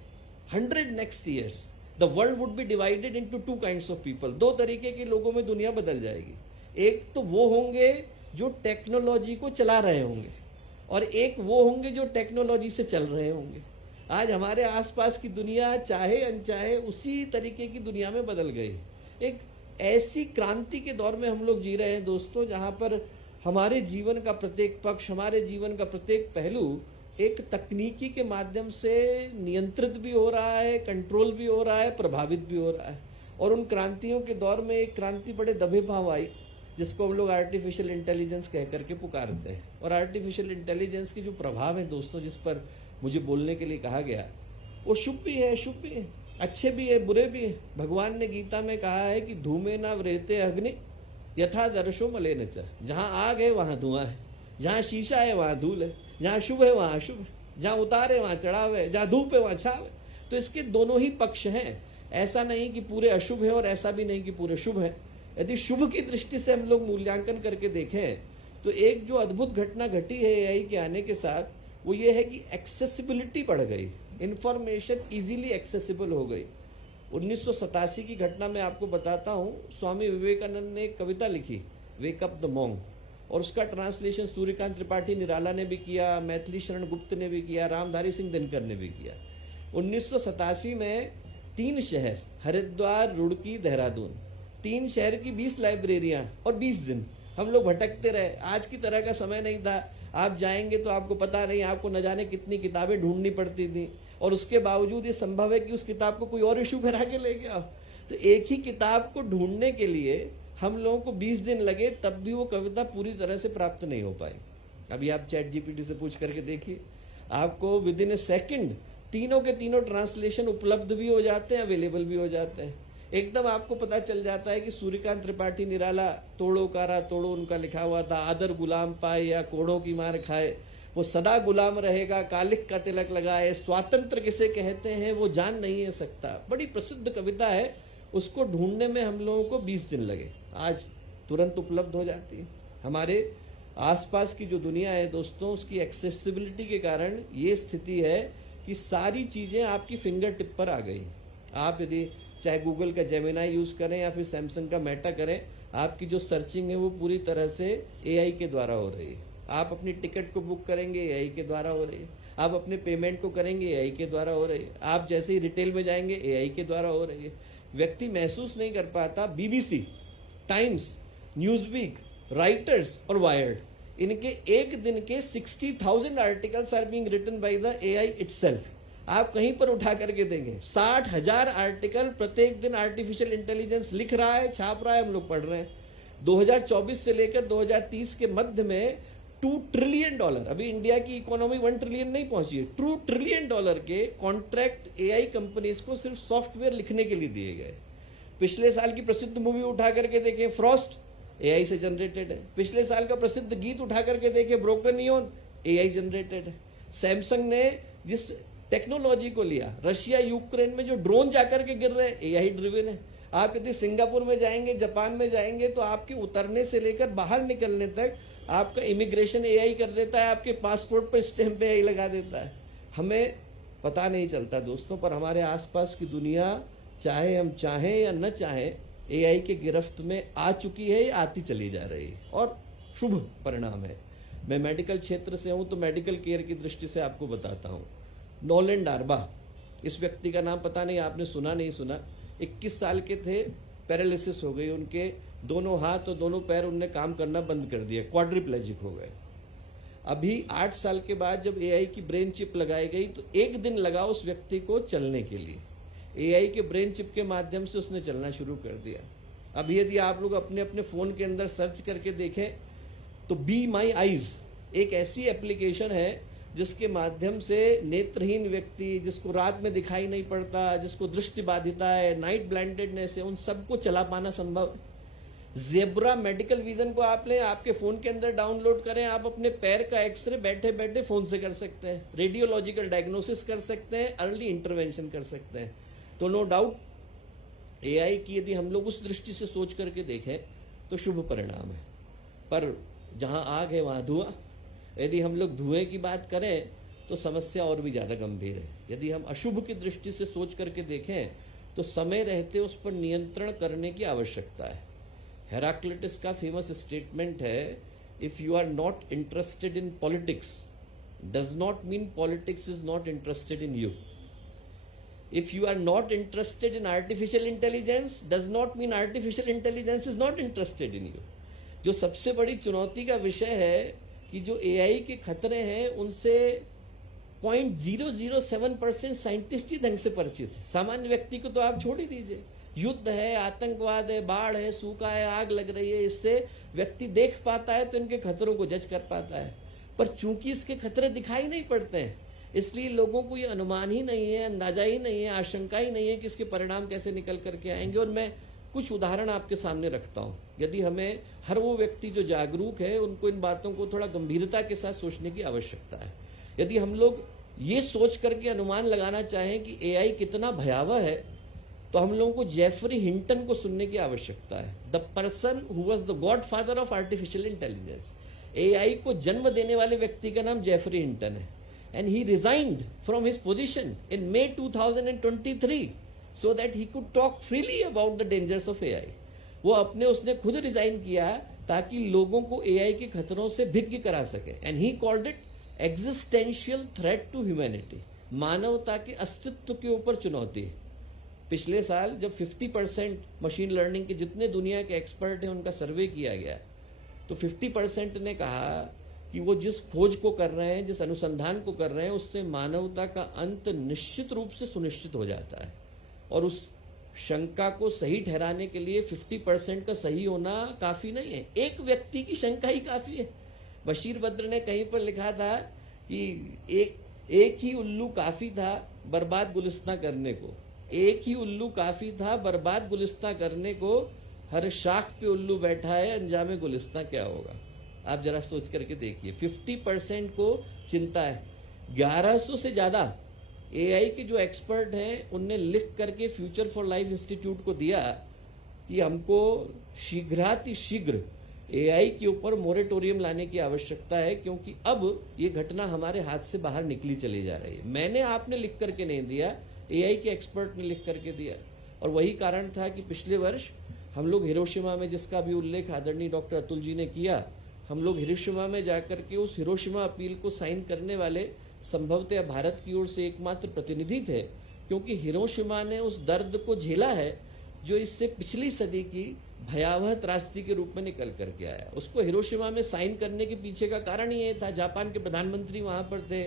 100 next years the world would be divided into 2 kinds of people. 2 तरीके के लोगों में दुनिया बदल जाएगी। एक तो वो होंगे जो टेक्नोलॉजी को चला रहे होंगे और एक वो होंगे जो टेक्नोलॉजी से चल रहे होंगे। आज हमारे आसपास की दुनिया चाहे अनचाहे उसी तरीके की दुनिया में बदल गई। एक ऐसी क्रांति के दौर में हम लोग जी रहे हैं दोस्तों, जहां पर हमारे जीवन का प्रत्येक पक्ष, हमारे जीवन का प्रत्येक पहलू एक तकनीकी के माध्यम से नियंत्रित भी हो रहा है, कंट्रोल भी हो रहा है, प्रभावित भी हो रहा है। और उन क्रांतियों के दौर में एक क्रांति बड़े दबे भाव आई जिसको हम लोग आर्टिफिशियल इंटेलिजेंस कह करके पुकारते हैं। और आर्टिफिशियल इंटेलिजेंस की जो प्रभाव है दोस्तों, जिस पर मुझे बोलने के लिए कहा गया, वो शुभ भी है, शुभ भी है, अच्छे भी है, बुरे भी है। भगवान ने गीता में कहा है कि धूमे न व्रेते अग्नि यथा दर्शो मलेन च। जहां आग है वहां धुआं है, जहां शीशा है वहां धूल है, जहां शुभ है वहां अशुभ है, जहां उतार है वहां चढ़ाव है, जहां धूप है वहां छाव है। तो इसके दोनों ही पक्ष हैं। ऐसा नहीं कि पूरे अशुभ है और ऐसा भी नहीं कि पूरे शुभ है। यदि शुभ की दृष्टि से हम लोग मूल्यांकन करके देखें तो एक जो अद्भुत घटना घटी है एआई के आने के साथ, वो ये है कि एक्सेसिबिलिटी बढ़ गई, इंफॉर्मेशन इजीली एक्सेसिबल हो गई। 1987 की घटना मैं आपको बताता हूं। स्वामी विवेकानंद ने एक कविता लिखी, वेक अप द मॉन्ग, और उसका ट्रांसलेशन सूर्यकांत त्रिपाठी निराला ने भी किया, मैथिली शरण गुप्त ने भी किया, रामधारी सिंह दिनकर ने भी किया। 1987 में 3 शहर, हरिद्वार, रुड़की, देहरादून, 3 शहर की 20 लाइब्रेरियां और 20 दिन हम लोग भटकते रहे। आज की तरह का समय नहीं था, आप जाएंगे तो आपको पता नहीं, आपको न जाने कितनी किताबें ढूंढनी पड़ती थी, और उसके बावजूद ये संभव है कि उस किताब को कोई और इशू करा के ले गया। तो एक ही किताब को ढूंढने के लिए हम लोगों को 20 दिन लगे, तब भी वो कविता पूरी तरह से प्राप्त नहीं हो पाई। अभी आप चैट जीपीटी से पूछ करके देखिए, आपको विद इन ए सेकेंड तीनों के तीनों ट्रांसलेशन उपलब्ध भी हो जाते हैं, अवेलेबल भी हो जाते हैं। एकदम आपको पता चल जाता है कि सूर्यकांत त्रिपाठी निराला, तोड़ो कारा तोड़ो उनका लिखा हुआ था, आदर गुलाम पाए या कोड़ों की मार खाए, वो सदा गुलाम रहेगा, कालिक का तिलक लगाए, स्वातंत्र किसे कहते हैं वो जान नहीं है सकता। बड़ी प्रसिद्ध कविता है, उसको ढूंढने में हम लोगों को 20 दिन लगे, आज तुरंत उपलब्ध हो जाती है। हमारे आसपास की जो दुनिया है दोस्तों, उसकी एक्सेसिबिलिटी के कारण ये स्थिति है कि सारी चीजें आपकी फिंगर टिप पर आ गई। आप यदि चाहे गूगल का जेमिनाई यूज करें या फिर सैमसंग का मेटा करें, आपकी जो सर्चिंग है वो पूरी तरह से एआई के द्वारा हो रही है। आप अपनी टिकट को बुक करेंगे, एआई के द्वारा हो रही है। आप अपने पेमेंट को करेंगे, एआई के द्वारा हो रही है। आप जैसे ही रिटेल में जाएंगे, एआई के द्वारा हो रही है। व्यक्ति महसूस नहीं कर पाता। बीबीसी, टाइम्स, न्यूज़वीक, राइटर्स और वायर्ड, इनके एक दिन के 60,000 articles are being written by the AI itself. आप कहीं पर उठा करके देंगे 60,000 आर्टिकल प्रत्येक दिन आर्टिफिशियल इंटेलिजेंस लिख रहा है, छाप रहा है, हम लोग पढ़ रहे हैं। 2024 से लेकर 2030 के मध्य में $2 ट्रिलियन, अभी इंडिया की इकोनॉमी 1 ट्रिलियन नहीं पहुंची है, $2 ट्रिलियन के कॉन्ट्रैक्ट एआई कंपनीज को सिर्फ सॉफ्टवेयर लिखने के लिए दिए गए। पिछले साल की प्रसिद्ध मूवी उठा करके देखें, फ्रॉस्ट, एआई से जनरेटेड है। पिछले साल का प्रसिद्ध गीत उठा करके देखें, ब्रोकन नियॉन, एआई जनरेटेड है। सैमसंग ने जिस टेक्नोलॉजी को लिया, रशिया यूक्रेन में जो ड्रोन जाकर के गिर रहे हैं, एआई ड्रिवन है। आप यदि सिंगापुर में जाएंगे, जापान में जाएंगे, तो आपके उतरने से लेकर बाहर निकलने तक आपका इमिग्रेशन एआई कर देता है, आपके पासपोर्ट पर स्टैंप एआई लगा देता है। हमें पता नहीं चलता दोस्तों, पर हमारे आसपास की दुनिया, चाहे हम चाहें या न चाहें, एआई के गिरफ्त में आ चुकी है या आती चली जा रही है, और शुभ परिणाम है। मैं मेडिकल क्षेत्र से हूं, तो मेडिकल केयर की दृष्टि से आपको बताता हूं। नोलन डार्बा, इस व्यक्ति का नाम पता नहीं आपने सुना नहीं सुना, 21 साल के थे, पैरालिसिस हो गई, उनके दोनों हाथ और दोनों पैर उनने काम करना बंद कर दिया, क्वाड्रिप्लेजिक हो गए। अभी 8 साल के बाद जब एआई की ब्रेन चिप लगाई गई, तो 1 दिन लगा उस व्यक्ति को चलने के लिए। एआई के ब्रेन चिप के माध्यम से उसने चलना शुरू कर दिया। अब यदि आप लोग अपने अपने फोन के अंदर सर्च करके देखें, तो बी माई आईज एक ऐसी एप्लीकेशन है जिसके माध्यम से नेत्रहीन व्यक्ति, जिसको रात में दिखाई नहीं पड़ता, जिसको दृष्टि बाधिता है, नाइट ब्लाइंडेडनेस है, उन सबको चला पाना संभव है। ज़ेब्रा मेडिकल विजन को आप लें, आपके फोन के अंदर डाउनलोड करें, आप अपने पैर का एक्सरे बैठे बैठे फोन से कर सकते हैं, रेडियोलॉजिकल डायग्नोसिस कर सकते हैं, अर्ली इंटरवेंशन कर सकते हैं। तो नो डाउट एआई की यदि हम लोग उस दृष्टि से सोच करके देखें तो शुभ परिणाम है। पर जहां आग है वहां धुआं। यदि हम लोग धुएं की बात करें तो समस्या और भी ज्यादा गंभीर है। यदि हम अशुभ की दृष्टि से सोच करके देखें तो समय रहते उस पर नियंत्रण करने की आवश्यकता है। हेराक्लिटस का फेमस स्टेटमेंट है, if you are not interested in politics does not mean politics is not interested in you. If you are not interested in artificial intelligence, does not mean artificial intelligence is not interested in you. जो सबसे बड़ी चुनौती का विषय है कि जो AI के खतरे हैं उनसे 0.007% साइंटिस्ट ही ढंग से परिचित है। सामान्य व्यक्ति को तो आप छोड़ ही दीजिए। युद्ध है, आतंकवाद है, बाढ़ है, सूखा है, आग लग रही है, इससे व्यक्ति देख पाता है तो इनके खतरों को जज कर पाता है। पर चूंकि इसके खतरे दिखाई नहीं पड़ते हैं, इसलिए लोगों को ये अनुमान ही नहीं है, अंदाजा ही नहीं है, आशंका ही नहीं है कि इसके परिणाम कैसे निकल करके आएंगे। और मैं कुछ उदाहरण आपके सामने रखता हूं। यदि हमें हर वो व्यक्ति जो जागरूक है उनको इन बातों को थोड़ा गंभीरता के साथ सोचने की आवश्यकता है। यदि हम लोग ये सोच करके अनुमान लगाना चाहें कि एआई कितना भयावह है, तो हम लोगों को जेफरी हिंटन को सुनने की आवश्यकता है, the person who was the godfather of artificial intelligence. AI को जन्म देने वाले व्यक्ति का नाम जेफरी हिंटन है, and he resigned from his position in May 2023 so that he could talk freely about the dangers of AI। उसने खुद रिजाइन किया ताकि लोगों को एआई के खतरों से भिज्ञ करा सके, and he called it existential threat to humanity, मानवता के अस्तित्व के ऊपर चुनौती। पिछले साल जब 50% मशीन लर्निंग के जितने दुनिया के एक्सपर्ट हैं उनका सर्वे किया गया, तो 50% ने कहा कि वो जिस खोज को कर रहे हैं, जिस अनुसंधान को कर रहे हैं, उससे मानवता का अंत निश्चित रूप से सुनिश्चित हो जाता है। और उस शंका को सही ठहराने के लिए 50% का सही होना काफी नहीं है, एक व्यक्ति की शंका ही काफी है। बशीर बद्र ने कहीं पर लिखा था कि एक ही उल्लू काफी था बर्बाद गुलिस्तां करने को, एक ही उल्लू काफी था बर्बाद गुलिस्तां करने को, हर शाख पे उल्लू बैठा है, अंजामे गुलिस्तां क्या होगा। आप जरा सोच करके देखिए, 50% को चिंता है। 1100 से ज्यादा एआई के जो एक्सपर्ट हैं उनने लिख करके फ्यूचर फॉर लाइफ इंस्टीट्यूट को दिया कि हमको शीघ्र एआई के ऊपर मोरेटोरियम लाने की आवश्यकता है, क्योंकि अब ये घटना हमारे हाथ से बाहर निकली चली जा रही है। मैंने आपने लिख करके नहीं दिया, एआई के एक्सपर्ट ने लिख करके दिया। और वही कारण था कि पिछले वर्ष हम लोग हिरोशिमा में, जिसका भी उल्लेख आदरणीय डॉक्टर अतुल जी ने किया, हम लोग हिरोशिमा में जाकर के उस हिरोशिमा अपील को साइन करने वाले संभवतः भारत की ओर से एकमात्र प्रतिनिधि थे, क्योंकि हिरोशिमा ने उस दर्द को झेला है जो इससे पिछली सदी की भयावह त्रासदी के रूप में निकल करके आया। उसको हिरोशिमा में साइन करने के पीछे का कारण ये था, जापान के प्रधानमंत्री वहां पर थे,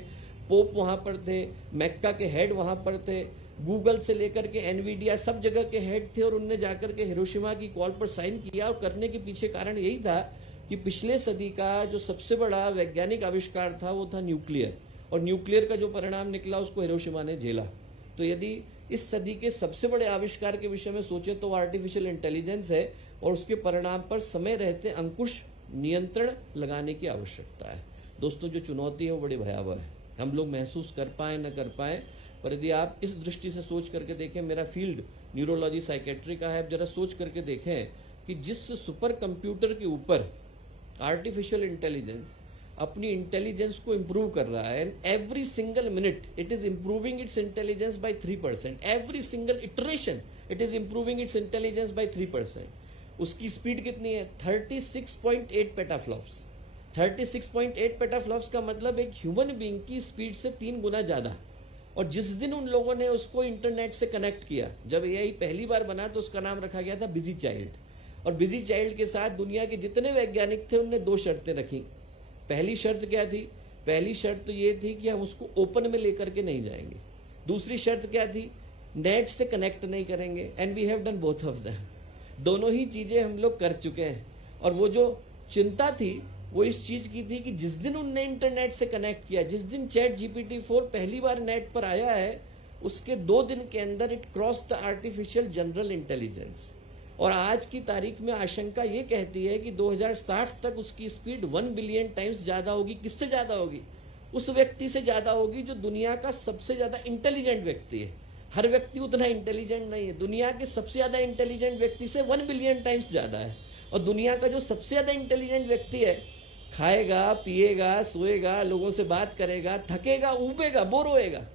पोप वहां पर थे, मैक्का के हेड वहां पर थे, गूगल से लेकर के एनवीडिया सब जगह के हेड थे, और उनने जाकर के हिरोशिमा की कॉल पर साइन किया। और करने के पीछे कारण यही था कि पिछले सदी का जो सबसे बड़ा वैज्ञानिक आविष्कार था वो था न्यूक्लियर, और न्यूक्लियर का जो परिणाम निकला उसको हिरोशिमा ने झेला। तो यदि इस सदी के सबसे बड़े आविष्कार के विषय में सोचे तो आर्टिफिशियल इंटेलिजेंस है, और उसके परिणाम पर समय रहते अंकुश नियंत्रण लगाने की आवश्यकता है। दोस्तों, जो चुनौती है वो बड़ी भयावह है, हम लोग महसूस कर पाए न कर पाए, पर यदि आप इस दृष्टि से सोच करके देखें, मेरा फील्ड न्यूरोलॉजी साइकेट्री का है, जरा सोच करके देखें कि जिस सुपर कंप्यूटर के ऊपर आर्टिफिशियल इंटेलिजेंस अपनी इंटेलिजेंस को इंप्रूव कर रहा है, and every single minute it is improving its intelligence by 3%, every single iteration it is improving its intelligence by 3%। उसकी स्पीड कितनी है? 36.8 पेटाफ्लॉप्स। 36.8 पेटाफ्लॉप्स का मतलब एक ह्यूमन बीइंग की स्पीड से 3 गुना ज्यादा। और जिस दिन उन लोगों ने उसको इंटरनेट से कनेक्ट किया, जब एआई पहली बार बना तो उसका नाम रखा गया था बिजी चाइल्ड, और बिजी चाइल्ड के साथ दुनिया के जितने वैज्ञानिक थे उनने 2 शर्तें रखी। पहली शर्त क्या थी? पहली शर्त तो ये थी कि हम उसको ओपन में लेकर के नहीं जाएंगे। दूसरी शर्त क्या थी? नेट से कनेक्ट नहीं करेंगे, and we have done both of them. दोनों ही चीजें हम लोग कर चुके हैं। और वो जो चिंता थी वो इस चीज की थी कि जिस दिन उनने इंटरनेट से कनेक्ट किया, जिस दिन चैट GPT-4 पहली बार नेट पर आया है, उसके 2 दिन के अंदर it cross the artificial general intelligence. और आज की तारीख में आशंका ये कहती है कि 2060 तक उसकी स्पीड 1 बिलियन टाइम्स ज्यादा होगी। किससे ज्यादा होगी? उस व्यक्ति से ज्यादा होगी जो दुनिया का सबसे ज्यादा इंटेलिजेंट व्यक्ति है। हर व्यक्ति उतना इंटेलिजेंट नहीं है, दुनिया के सबसे ज्यादा इंटेलिजेंट व्यक्ति से 1 बिलियन टाइम्स ज्यादा है। और दुनिया का जो सबसे ज्यादा इंटेलिजेंट व्यक्ति है, खाएगा, पिएगा, सोएगा, लोगों से बात करेगा, थकेगा, ऊबेगा, बोर होएगा।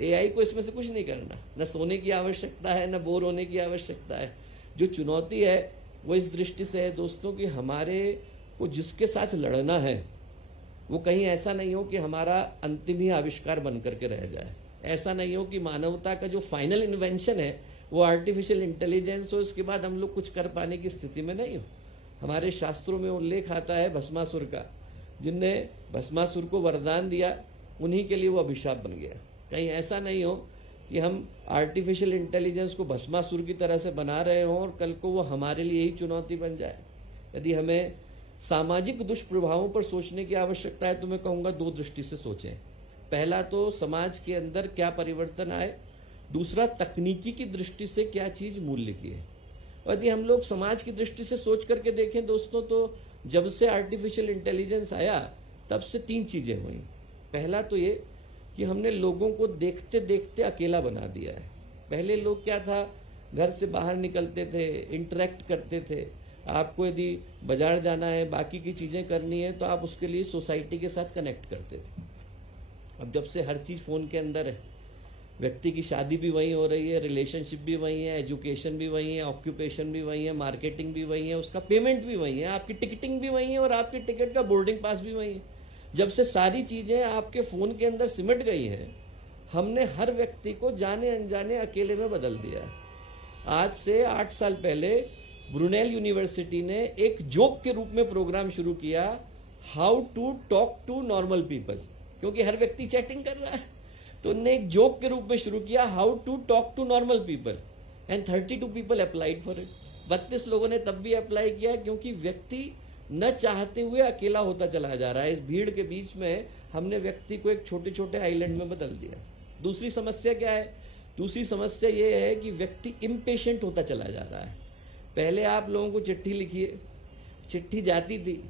एआई को इसमें से कुछ नहीं करना, न सोने की आवश्यकता है, न बोर होने की आवश्यकता है। जो चुनौती है वो इस दृष्टि से है दोस्तों कि हमारे को जिसके साथ लड़ना है वो कहीं ऐसा नहीं हो कि हमारा अंतिम ही आविष्कार बन करके रह जाए। ऐसा नहीं हो कि मानवता का जो फाइनल इन्वेंशन है वो आर्टिफिशियल इंटेलिजेंस हो, इसके बाद हम लोग कुछ कर पाने की स्थिति में नहीं हो। हमारे शास्त्रों में उल्लेख आता है भस्मासुर का, जिनने भस्मासुर को वरदान दिया उन्हीं के लिए वो अभिशाप बन गया। कहीं ऐसा नहीं हो कि हम आर्टिफिशियल इंटेलिजेंस को भस्मासुर की तरह से बना रहे हों और कल को वो हमारे लिए ही चुनौती बन जाए। यदि हमें सामाजिक दुष्प्रभावों पर सोचने की आवश्यकता है तो मैं कहूंगा दो दृष्टि से सोचें। पहला तो समाज के अंदर क्या परिवर्तन आए, दूसरा तकनीकी की दृष्टि से क्या चीज मूल्य की है। और यदि हम लोग समाज की दृष्टि से सोच करके देखें दोस्तों, तो जब से आर्टिफिशियल इंटेलिजेंस आया तब से तीन चीजें हुई। पहला तो ये कि हमने लोगों को देखते देखते अकेला बना दिया है। पहले लोग क्या था, घर से बाहर निकलते थे, इंटरेक्ट करते थे। आपको यदि बाजार जाना है, बाकी की चीजें करनी है, तो आप उसके लिए सोसाइटी के साथ कनेक्ट करते थे। अब जब से हर चीज फोन के अंदर है, व्यक्ति की शादी भी वहीं हो रही है, रिलेशनशिप भी वहीं है, एजुकेशन भी वहीं है, ऑक्यूपेशन भी वहीं है, मार्केटिंग भी वहीं है, उसका पेमेंट भी वहीं है, आपकी टिकटिंग भी वहीं है और आपकी टिकट का बोर्डिंग पास भी वहीं है। जब से सारी चीजें आपके फोन के अंदर सिमट गई हैं, हमने हर व्यक्ति को जाने अनजाने अकेले में बदल दिया है। आज से 8 साल पहले ब्रुनेल यूनिवर्सिटी ने एक जोक के रूप में प्रोग्राम शुरू किया, how to talk to normal people, क्योंकि हर व्यक्ति चैटिंग कर रहा है। तो उन्होंने एक जोक के रूप में शुरू किया, how to talk to normal people, and 32 people applied for it. 32 लोगों ने तब भी अप्लाई किया क्योंकि व्यक्ति न चाहते हुए अकेला होता चला जा रहा है। इस भीड़ के बीच में हमने व्यक्ति को एक छोटे छोटे आइलैंड में बदल दिया। दूसरी समस्या क्या है? दूसरी समस्या ये है कि व्यक्ति इम्पेशेंट होता चला जा रहा है। पहले आप लोगों को चिट्ठी लिखिए, चिट्ठी जाती थी,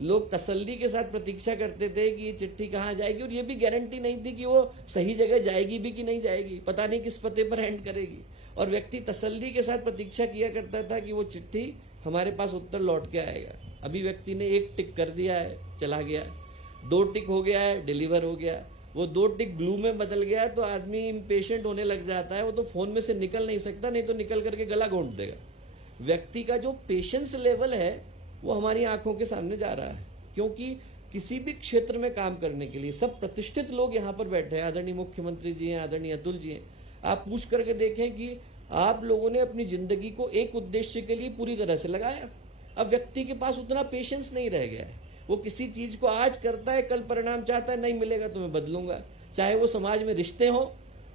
लोग तसल्ली के साथ प्रतीक्षा करते थे कि ये चिट्ठी कहाँ जाएगी, और ये भी गारंटी नहीं थी कि वो सही जगह जाएगी भी कि नहीं जाएगी, पता नहीं किस पते पर एंड करेगी। और व्यक्ति तसल्ली के साथ प्रतीक्षा किया करता था कि वो चिट्ठी हमारे पास उत्तर लौट के आएगा। अभी व्यक्ति ने 1 टिक कर दिया है, चला गया, 2 टिक हो गया है, डिलीवर हो गया, वो 2 टिक ग्लू में बदल गया, तो आदमी इम्पेशेंट होने लग जाता है। वो तो फोन में से निकल नहीं सकता, नहीं तो निकल करके गला घोंट देगा। व्यक्ति का जो पेशेंस लेवल है वो हमारी आंखों के सामने जा रहा है, क्योंकि किसी भी क्षेत्र में काम करने के लिए सब प्रतिष्ठित लोग यहाँ पर बैठे हैं। आदरणीय मुख्यमंत्री जी हैं, आदरणीय अतुल जी हैं। आप पूछ करके देखें कि आप लोगों ने अपनी जिंदगी को एक उद्देश्य के लिए पूरी तरह से लगाया। अब व्यक्ति के पास उतना पेशेंस नहीं रह गया है। वो किसी चीज को आज करता है, कल परिणाम चाहता है, नहीं मिलेगा तो मैं बदलूंगा, चाहे वो समाज में रिश्ते हो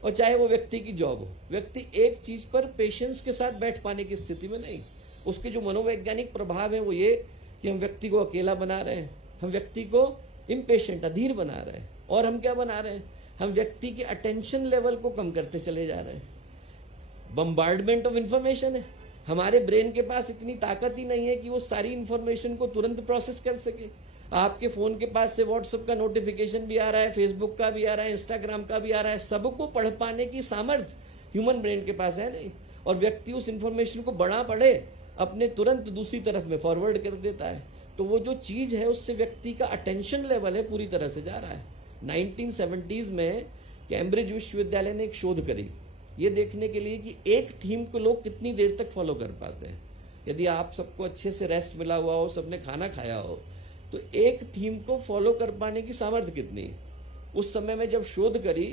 और चाहे वो व्यक्ति की जॉब हो। व्यक्ति एक चीज पर पेशेंस के साथ बैठ पाने की स्थिति में नहीं। उसके जो मनोवैज्ञानिक प्रभाव है वो ये कि हम व्यक्ति को अकेला बना रहे हैं, हम व्यक्ति को इम्पेशेंट, अधीर बना रहे हैं। और हम क्या बना रहे हैं? हम व्यक्ति के अटेंशन लेवल को कम करते चले जा रहे हैं। बम्बार्डमेंट ऑफ इंफॉर्मेशन है, हमारे ब्रेन के पास इतनी ताकत ही नहीं है कि वो सारी इंफॉर्मेशन को तुरंत प्रोसेस कर सके। आपके फोन के पास से व्हाट्सएप का नोटिफिकेशन भी आ रहा है, फेसबुक का भी आ रहा है, इंस्टाग्राम का भी आ रहा है, सबको पढ़ पाने की सामर्थ्य ह्यूमन ब्रेन के पास है नहीं। और व्यक्ति उस इंफॉर्मेशन को बड़ा पढ़े, अपने तुरंत दूसरी तरफ में फॉरवर्ड कर देता है। तो वो जो चीज है उससे व्यक्ति का अटेंशन लेवल है पूरी तरह से जा रहा है। 1970s में कैम्ब्रिज विश्वविद्यालय ने एक शोध करी, ये देखने के लिए कि एक थीम को लोग कितनी देर तक फॉलो कर पाते हैं। यदि आप सबको अच्छे से रेस्ट मिला हुआ हो, सबने खाना खाया हो, तो एक थीम को फॉलो कर पाने की सामर्थ्य कितनी है। उस समय में जब शोध करी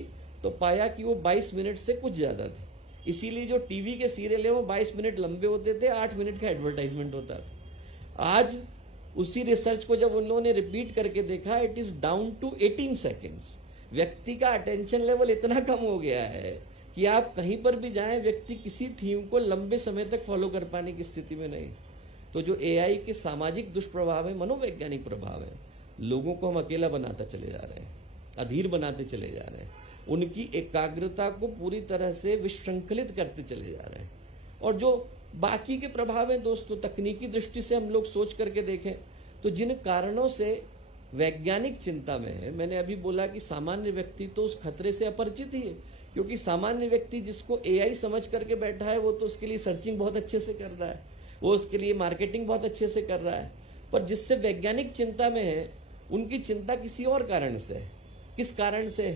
तो पाया कि वो 22 मिनट से कुछ ज्यादा थी। इसीलिए जो टीवी के सीरियल है वो 22 मिनट लंबे होते थे, 8 मिनट का एडवर्टाइजमेंट होता था। आज उसी रिसर्च को जब उन लोगों ने रिपीट करके देखा, it is down to 18 seconds. व्यक्ति का अटेंशन लेवल इतना कम हो गया है कि आप कहीं पर भी जाएं, व्यक्ति किसी थीम को लंबे समय तक फॉलो कर पाने की स्थिति में नहीं। तो जो एआई के सामाजिक दुष्प्रभाव है, मनोवैज्ञानिक प्रभाव है, लोगों को हम अकेला बनाता चले जा रहे हैं, अधीर बनाते चले जा रहे हैं, उनकी एकाग्रता को पूरी तरह से विश्रृंखलित करते चले जा रहे हैं। और जो बाकी के प्रभाव हैं दोस्तों, तकनीकी दृष्टि से हम लोग सोच करके देखें तो जिन कारणों से वैज्ञानिक चिंता में है, मैंने अभी बोला कि सामान्य व्यक्ति तो उस खतरे से अपरिचित ही है, क्योंकि सामान्य व्यक्ति जिसको एआई समझ करके बैठा है वो तो उसके लिए सर्चिंग बहुत अच्छे से कर रहा है, वो उसके लिए मार्केटिंग बहुत अच्छे से कर रहा है। पर जिससे वैज्ञानिक चिंता में है, उनकी चिंता किसी और कारण से है। किस कारण से?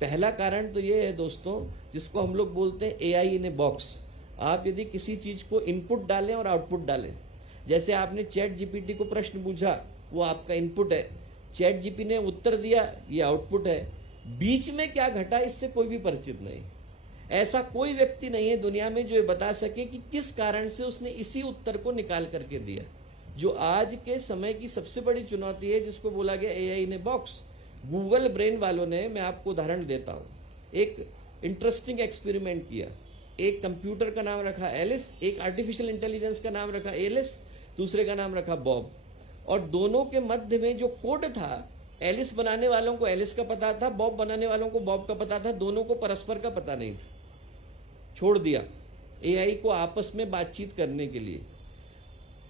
पहला कारण तो ये है दोस्तों, जिसको हम लोग बोलते हैं एआई इन ए बॉक्स। आप यदि किसी चीज को इनपुट डालें और आउटपुट डालें, जैसे आपने चैट जीपीटी को प्रश्न पूछा, वो आपका इनपुट है, चैट जीपी ने उत्तर दिया, ये आउटपुट है। बीच में क्या घटा इससे कोई भी परिचित नहीं। ऐसा कोई व्यक्ति नहीं है दुनिया में जो ये बता सके कि किस कारण से उसने इसी उत्तर को निकाल करके दिया, जो आज के समय की सबसे बड़ी चुनौती है, जिसको बोला गया AI in a box. Google brain वालों ने, मैं आपको उदाहरण देता हूं, एक इंटरेस्टिंग एक्सपेरिमेंट किया। एक कंप्यूटर का नाम रखा एलिस, एक आर्टिफिशियल इंटेलिजेंस का नाम रखा एलिस, दूसरे का नाम रखा बॉब। और दोनों के मध्य में जो कोड था, एलिस बनाने वालों को एलिस का पता था, बॉब बनाने वालों को बॉब का पता था, दोनों को परस्पर का पता नहीं था। छोड़ दिया एआई को आपस में बातचीत करने के लिए।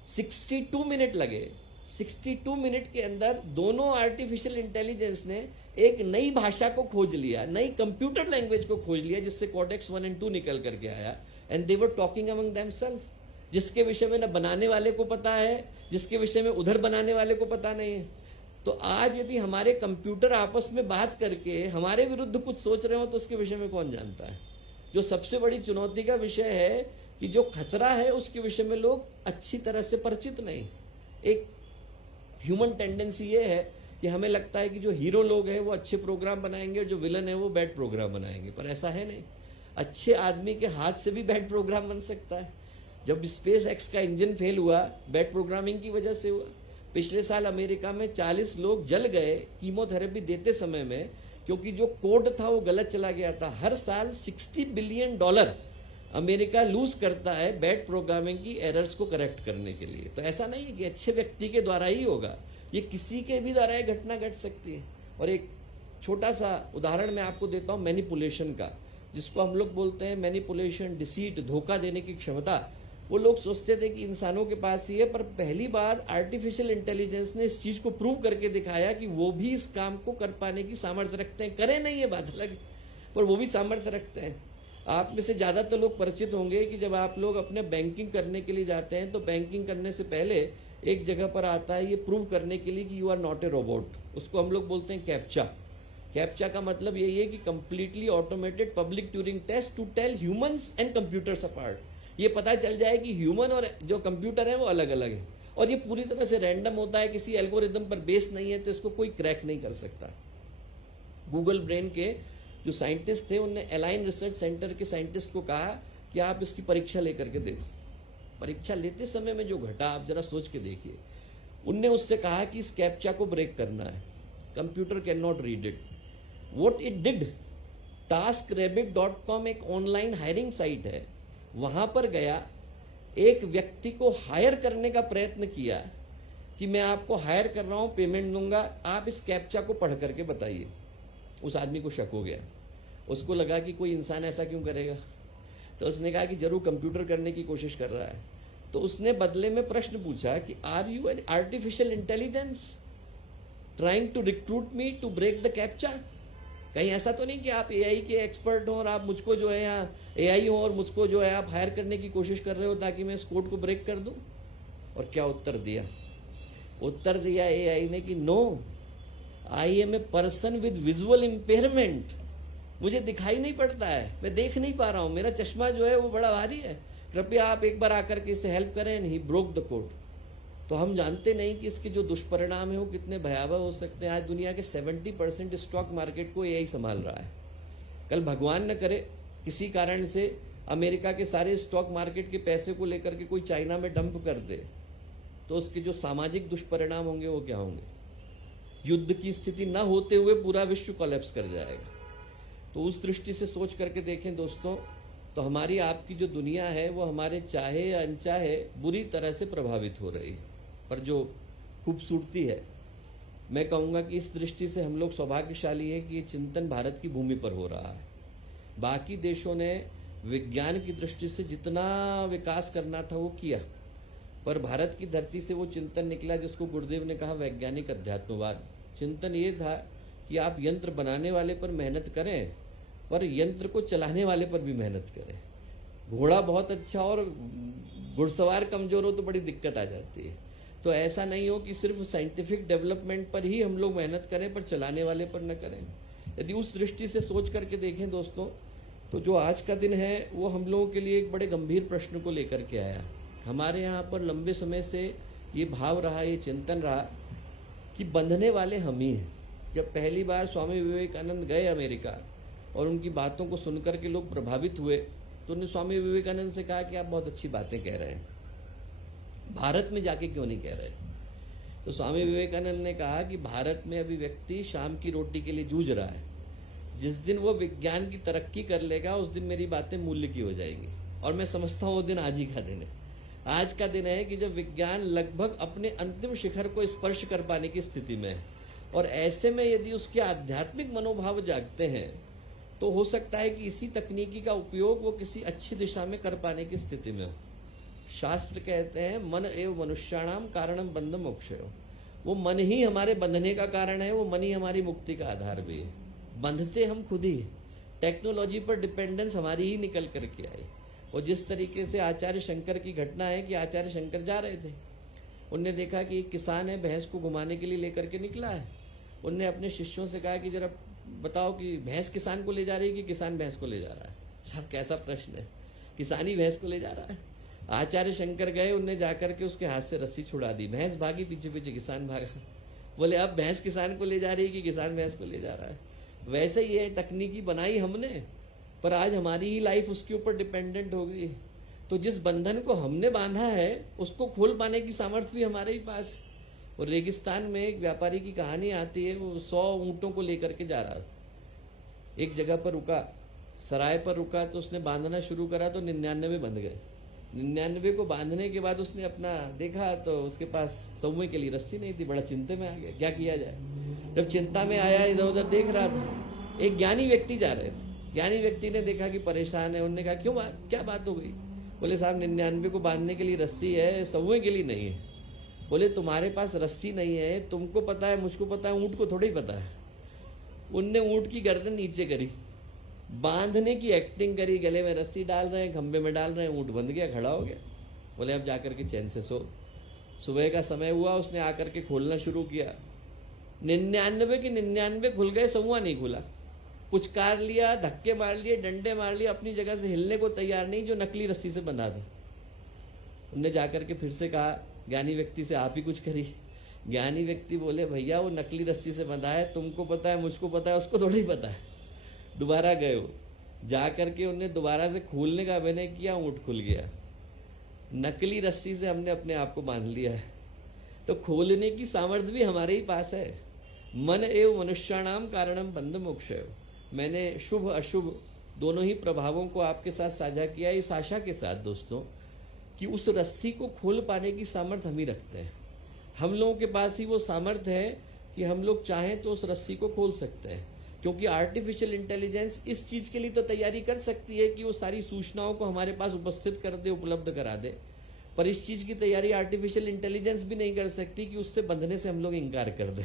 62 मिनट लगे। 62 मिनट के अंदर दोनों आर्टिफिशियल इंटेलिजेंस ने एक नई भाषा को खोज लिया, नई कंप्यूटर लैंग्वेज को खोज लिया, जिससे कॉर्टेक्स 1 और 2 निकल करके आया। And they were talking among themselves, जिसके विषय में न बनाने वाले को पता है, जिसके विषय में उधर बनाने वाले को पता नहीं है। तो आज यदि हमारे कंप्यूटर आपस में बात करके हमारे विरुद्ध कुछ सोच रहे हो तो उसके विषय में कौन जानता है। जो सबसे बड़ी चुनौती का विषय है कि जो खतरा है उसके विषय में लोग अच्छी तरह से परिचित नहीं। एक ह्यूमन टेंडेंसी ये है कि हमें लगता है कि जो हीरो लोग हैं वो अच्छे प्रोग्राम बनाएंगे और जो विलन है वो बैड प्रोग्राम बनाएंगे, पर ऐसा है नहीं। अच्छे आदमी के हाथ से भी बैड प्रोग्राम बन सकता है। जब स्पेस एक्स का इंजन फेल हुआ, बैड प्रोग्रामिंग की वजह से हुआ। पिछले साल अमेरिका में 40 लोग जल गए कीमोथेरेपी देते समय में, क्योंकि जो कोड था वो गलत चला गया था। हर साल $60 बिलियन अमेरिका लूज करता है बैड प्रोग्रामिंग की एरर्स को करेक्ट करने के लिए। तो ऐसा नहीं है कि अच्छे व्यक्ति के द्वारा ही होगा, ये किसी के भी द्वारा ये घटना घट सकती है। और एक छोटा सा उदाहरण मैं आपको देता हूं मैनिपुलेशन का, जिसको हम लोग बोलते हैं मैनिपुलेशन, डिसीट, धोखा देने की क्षमता। वो लोग सोचते थे कि इंसानों के पास ही है, पर पहली बार आर्टिफिशियल इंटेलिजेंस ने इस चीज को प्रूव करके दिखाया कि वो भी इस काम को कर पाने की सामर्थ्य रखते हैं। करें नहीं, ये बात अलग, पर वो भी सामर्थ्य रखते हैं। आप में से ज्यादातर लोग परिचित होंगे कि जब आप लोग अपने बैंकिंग करने के लिए जाते हैं तो बैंकिंग करने से पहले एक जगह पर आता है ये प्रूव करने के लिए कि you are not a robot. उसको हम लोग बोलते हैं कैप्चा। कैप्चा का मतलब यही है कि completely automated public Turing test to tell humans and computers apart. ये पता चल जाए कि ह्यूमन और जो कंप्यूटर है वो अलग अलग है, और ये पूरी तरह से रैंडम होता है, किसी एल्गोरिदम पर बेस नहीं है, तो इसको कोई क्रैक नहीं कर सकता। गूगल ब्रेन के जो साइंटिस्ट थे उनने अलाइन रिसर्च सेंटर के साइंटिस्ट को कहा कि आप इसकी परीक्षा लेकर के देखो। परीक्षा लेते समय में जो घटा आप जरा सोच के देखिए। उनने उससे कहा कि इस कैप्चा को ब्रेक करना है, computer can not read it. What it did, taskrabbit.com एक ऑनलाइन हायरिंग साइट है, वहां पर गया, एक व्यक्ति को हायर करने का प्रयत्न किया कि मैं आपको हायर कर रहा हूं, पेमेंट दूंगा, आप इस कैप्चा को पढ़ करके बताइए। उस आदमी को शक हो गया, उसको लगा कि कोई इंसान ऐसा क्यों करेगा, तो उसने कहा कि जरूर कंप्यूटर करने की कोशिश कर रहा है। तो उसने बदले में प्रश्न पूछा कि are you an artificial intelligence trying to recruit me to break the captcha. कहीं ऐसा तो नहीं कि आप एआई के एक्सपर्ट हो और आप मुझको जो है यहाँ एआई हो और मुझको जो है आप हायर करने की कोशिश कर रहे हो ताकि मैं इस कोड को ब्रेक कर दूं। और क्या उत्तर दिया? उत्तर दिया एआई ने कि no, I am a person with visual impairment. मुझे दिखाई नहीं पड़ता है, मैं देख नहीं पा रहा हूं, मेरा चश्मा जो है वो बड़ा भारी है, कृपया आप एक बार आकर के इसे हेल्प करें। And he broke the code. तो हम जानते नहीं कि इसके जो दुष्परिणाम है वो कितने भयावह हो सकते हैं। आज दुनिया के 70% स्टॉक मार्केट को एआई संभाल रहा है। कल भगवान न करे किसी कारण से अमेरिका के सारे स्टॉक मार्केट के पैसे को लेकर के कोई चाइना में डंप कर दे, तो उसके जो सामाजिक दुष्परिणाम होंगे वो क्या होंगे? युद्ध की स्थिति न होते हुए पूरा विश्व कोलैप्स कर जाएगा। तो उस दृष्टि से सोच करके देखें दोस्तों, तो हमारी आपकी जो दुनिया है वो हमारे चाहे या अनचाहे बुरी तरह से प्रभावित हो रही है। पर जो खूबसूरती है, मैं कहूंगा कि इस दृष्टि से हम लोग सौभाग्यशाली है कि ये चिंतन भारत की भूमि पर हो रहा है। बाकी देशों ने विज्ञान की दृष्टि से जितना विकास करना था वो किया, पर भारत की धरती से वो चिंतन निकला जिसको गुरुदेव ने कहा वैज्ञानिक अध्यात्मवाद। चिंतन ये था कि आप यंत्र बनाने वाले पर मेहनत करें, पर यंत्र को चलाने वाले पर भी मेहनत करें। घोड़ा बहुत अच्छा और घुड़सवार कमजोर हो तो बड़ी दिक्कत आ जाती है। तो ऐसा नहीं हो कि सिर्फ साइंटिफिक डेवलपमेंट पर ही हम लोग मेहनत करें पर चलाने वाले पर न करें। यदि उस दृष्टि से सोच करके देखें दोस्तों, तो जो आज का दिन है वो हम लोगों के लिए एक बड़े गंभीर प्रश्न को लेकर के आया। हमारे यहाँ पर लंबे समय से ये भाव रहा, ये चिंतन रहा कि बंधने वाले हम ही हैं। जब पहली बार स्वामी विवेकानंद गए अमेरिका और उनकी बातों को सुनकर के लोग प्रभावित हुए, तो उन्होंने स्वामी विवेकानंद से कहा कि आप बहुत अच्छी बातें कह रहे हैं, भारत में जाके क्यों नहीं कह रहे? तो स्वामी विवेकानंद ने कहा कि भारत में अभी व्यक्ति शाम की रोटी के लिए जूझ रहा है, जिस दिन वो विज्ञान की तरक्की कर लेगा उस दिन मेरी बातें मूल्य की हो जाएंगी, और मैं समझता हूं वो दिन आज ही का दिन है। आज का दिन है कि जब विज्ञान लगभग अपने अंतिम शिखर को स्पर्श कर पाने की स्थिति में है, और ऐसे में यदि उसके आध्यात्मिक मनोभाव जागते हैं तो हो सकता है कि इसी तकनीकी का उपयोग वो किसी अच्छी दिशा में कर पाने की स्थिति में हो। शास्त्र कहते हैं मन एव मनुष्याणाम कारणम बंध मोक्षयो, वो मन ही हमारे बंधने का कारण है, वो मन ही हमारी मुक्ति का आधार भी है। बंधते हम खुद ही, टेक्नोलॉजी पर डिपेंडेंस हमारी ही निकल करके आई। और जिस तरीके से आचार्य शंकर की घटना है कि आचार्य शंकर जा रहे थे, उनने देखा कि एक किसान है भैंस को घुमाने के लिए लेकर के निकला है। उनने अपने शिष्यों से कहा कि जरा बताओ कि भैंस किसान को ले जा रही है कि किसान भैंस को ले जा रहा है? साहब कैसा प्रश्न है, किसान ही भैंस को ले जा रहा है। आचार्य शंकर गए, उनने जाकर के उसके हाथ से रस्सी छुड़ा दी, भैंस भागी पीछे पीछे, किसान भागा। बोले अब भैंस किसान को ले जा रही है कि किसान भैंस को ले जा रहा है? वैसे ये तकनीकी बनाई हमने, पर आज हमारी ही लाइफ उसके ऊपर डिपेंडेंट हो गई। तो जिस बंधन को हमने बांधा है उसको खोल पाने की सामर्थ्य भी हमारे ही पास है। और रेगिस्तान में एक व्यापारी की कहानी आती है, वो 100 ऊंटों को लेकर के जा रहा था, एक जगह पर रुका, सराय पर रुका, तो उसने बांधना शुरू करा तो 99 बंध गए। 99 को बांधने के बाद उसने अपना देखा तो उसके पास सौवे के लिए रस्सी नहीं थी, बड़ा चिंता में आ गया, क्या किया जाए। जब चिंता में आया, इधर उधर देख रहा था, एक ज्ञानी व्यक्ति जा रहे थे। ज्ञानी व्यक्ति ने देखा कि परेशान है, उन्होंने कहा क्यों क्या बात हो गई? बोले साहब 99 को बांधने के लिए रस्सी है, सौवे के लिए नहीं है। बोले तुम्हारे पास रस्सी नहीं है, तुमको पता है, मुझको पता है, ऊंट को थोड़ी पता है। उनने ऊंट की गर्दन नीचे करी, बांधने की एक्टिंग करी, गले में रस्सी डाल रहे हैं, खंबे में डाल रहे हैं, ऊंट बंध गया, खड़ा हो गया। बोले अब जाकर के चैन से सो। सुबह का समय हुआ, उसने आकर के खोलना शुरू किया, 99 के 99 खुल गए, सौवा नहीं खुला। पुचकार लिया, धक्के मार लिए, डंडे मार लिए, अपनी जगह से हिलने को तैयार नहीं, जो नकली रस्सी से बंधा था। उनने जाकर के फिर से कहा ज्ञानी व्यक्ति से, आप ही कुछ करिए। ज्ञानी व्यक्ति बोले भैया वो नकली रस्सी से बंधा है, तुमको पता है, मुझको पता है, उसको थोड़ी पता है। दोबारा गए हो, जाकर के उन्हें दोबारा से खोलने का अभिनय किया, ऊंट खुल गया। नकली रस्सी से हमने अपने आप को बांध लिया है, तो खोलने की सामर्थ्य भी हमारे ही पास है। मन एव मनुष्याणाम कारणम बंध मोक्षयो। मैंने शुभ अशुभ दोनों ही प्रभावों को आपके साथ साझा किया, इस आशा के साथ दोस्तों कि उस रस्सी को खोल पाने की सामर्थ्य हम ही रखते हैं। हम लोगों के पास ही वो सामर्थ्य है कि हम लोग चाहें तो उस रस्सी को खोल सकते हैं, क्योंकि आर्टिफिशियल इंटेलिजेंस इस चीज के लिए तो तैयारी कर सकती है कि वो सारी सूचनाओं को हमारे पास उपस्थित कर दे, उपलब्ध करा दे, पर इस चीज की तैयारी आर्टिफिशियल इंटेलिजेंस भी नहीं कर सकती कि उससे बंधने से हम लोग इंकार कर दें।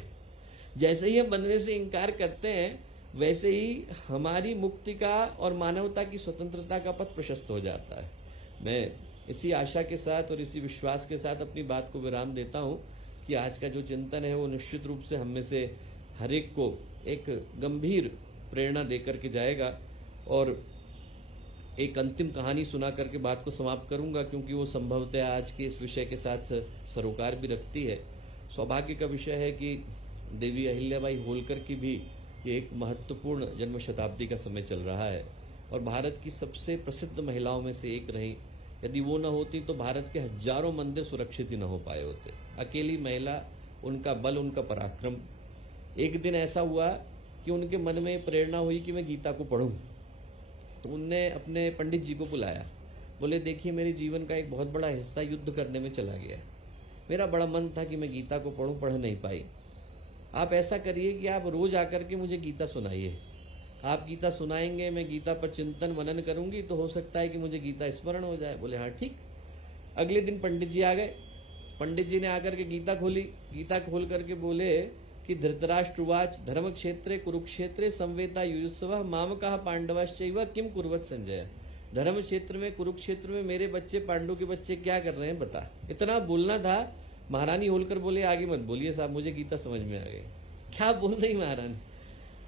जैसे ही हम बंधने से इंकार करते हैं, वैसे ही हमारी मुक्ति का और मानवता की स्वतंत्रता का पथ प्रशस्त हो जाता है। मैं इसी आशा के साथ और इसी विश्वास के साथ अपनी बात को विराम देता हूं कि आज का जो चिंतन है वो निश्चित रूप से हम में से हर एक को एक गंभीर प्रेरणा देकर के जाएगा। और एक अंतिम कहानी सुना करके बात को समाप्त करूंगा, क्योंकि वो संभवतः आज के इस विषय के साथ सरोकार भी रखती है। सौभाग्य का विषय है कि देवी अहिल्याबाई होलकर की भी ये एक महत्वपूर्ण जन्म शताब्दी का समय चल रहा है, और भारत की सबसे प्रसिद्ध महिलाओं में से एक रही। यदि वो न होती तो भारत के हजारों मंदिर सुरक्षित ही न हो पाए होते। अकेली महिला, उनका बल, उनका पराक्रम। एक दिन ऐसा हुआ कि उनके मन में प्रेरणा हुई कि मैं गीता को पढूं, तो उनने अपने पंडित जी को बुलाया। बोले देखिए मेरे जीवन का एक बहुत बड़ा हिस्सा युद्ध करने में चला गया, मेरा बड़ा मन था कि मैं गीता को पढूं, पढ़ नहीं पाई। आप ऐसा करिए कि आप रोज आकर के मुझे गीता सुनाइए। आप गीता सुनाएंगे, मैं गीता पर चिंतन मनन करूंगी, तो हो सकता है कि मुझे गीता स्मरण हो जाए। बोले हाँ ठीक। अगले दिन पंडित जी आ गए। पंडित जी ने आकर के गीता खोली। गीता खोल करके बोले कि धृतराष्ट्रवाच धर्म क्षेत्रे कुरुक्षेत्रे संवेता युयुत्सवः मामकः पांडवश्चैव किम कुर्वत संजय। धर्म क्षेत्र में, कुरुक्षेत्र में मेरे बच्चे, पांडु के बच्चे क्या कर रहे हैं बता। इतना बोलना था। महारानी होलकर बोले आगे मत बोलिए साहब, मुझे गीता समझ में आ गई। क्या बोल रही महारानी,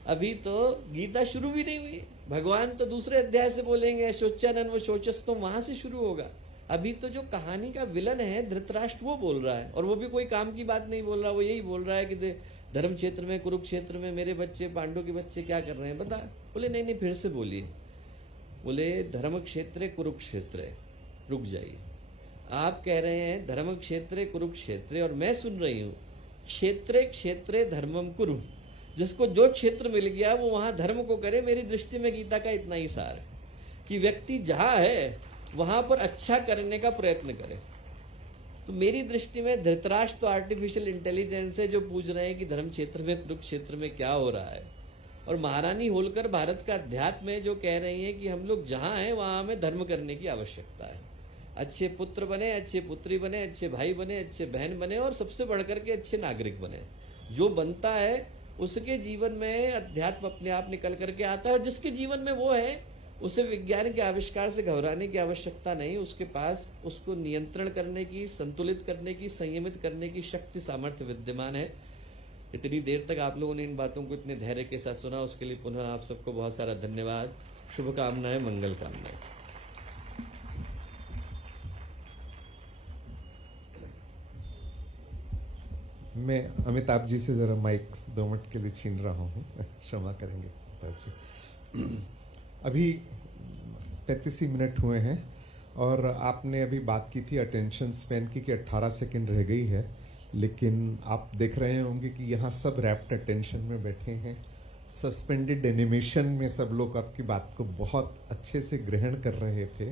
अभी तो गीता शुरू भी नहीं हुई। भगवान तो दूसरे अध्याय से बोलेंगे, शोचानन व शोचस्तम, वहां से शुरू होगा। अभी तो जो कहानी का विलन है धृतराष्ट्र, वो बोल रहा है, और वो भी कोई काम की बात नहीं बोल रहा। वो यही बोल रहा है कि धर्म क्षेत्र में, कुरुक्षेत्र में मेरे बच्चे, पांडु के बच्चे क्या कर रहे हैं बता। बोले नहीं नहीं फिर से बोलिए। बोले धर्म क्षेत्र कुरुक्षेत्र। रुक जाइए, आप कह रहे हैं धर्म क्षेत्र कुरुक्षेत्र, और मैं सुन रही हूं क्षेत्रे क्षेत्रे धर्मम कुरु। जिसको जो क्षेत्र मिल गया वो वहां धर्म को करे। मेरी दृष्टि में गीता का इतना ही सार है कि व्यक्ति जहां है वहां पर अच्छा करने का प्रयत्न करे। तो मेरी दृष्टि में धृतराष्ट्र तो आर्टिफिशियल इंटेलिजेंस है जो पूछ रहे हैं कि धर्म क्षेत्र में, कुरुक्षेत्र में क्या हो रहा है, और महारानी होलकर भारत का अध्यात्म है जो कह रही है कि हम लोग जहां हैं वहां हमें धर्म करने की आवश्यकता है। अच्छे पुत्र बने, अच्छे पुत्री बने, अच्छे भाई बने, अच्छे बहन बने, और सबसे बढ़कर के अच्छे नागरिक बने। जो बनता है उसके जीवन में अध्यात्म अपने आप निकल करके आता है, और जिसके जीवन में वो है उसे विज्ञान के आविष्कार से घबराने की आवश्यकता नहीं। उसके पास उसको नियंत्रण करने की, संतुलित करने की, संयमित करने की शक्ति, सामर्थ्य विद्यमान है। इतनी देर तक आप लोगों ने इन बातों को इतने धैर्य के साथ सुना, उसके लिए पुनः आप सबको बहुत सारा धन्यवाद। शुभकामनाएं, मंगल कामनाएं। मैं अमिताभ जी से जरा माइक 2 मिनट के लिए छीन रहा हूँ, क्षमा करेंगे अमिताभ जी। अभी 35 मिनट हुए हैं और आपने अभी बात की थी अटेंशन स्पैन की कि 18 सेकंड रह गई है, लेकिन आप देख रहे होंगे कि यहाँ सब रैप्ट अटेंशन में बैठे हैं। सस्पेंडेड एनिमेशन में सब लोग आपकी बात को बहुत अच्छे से ग्रहण कर रहे थे।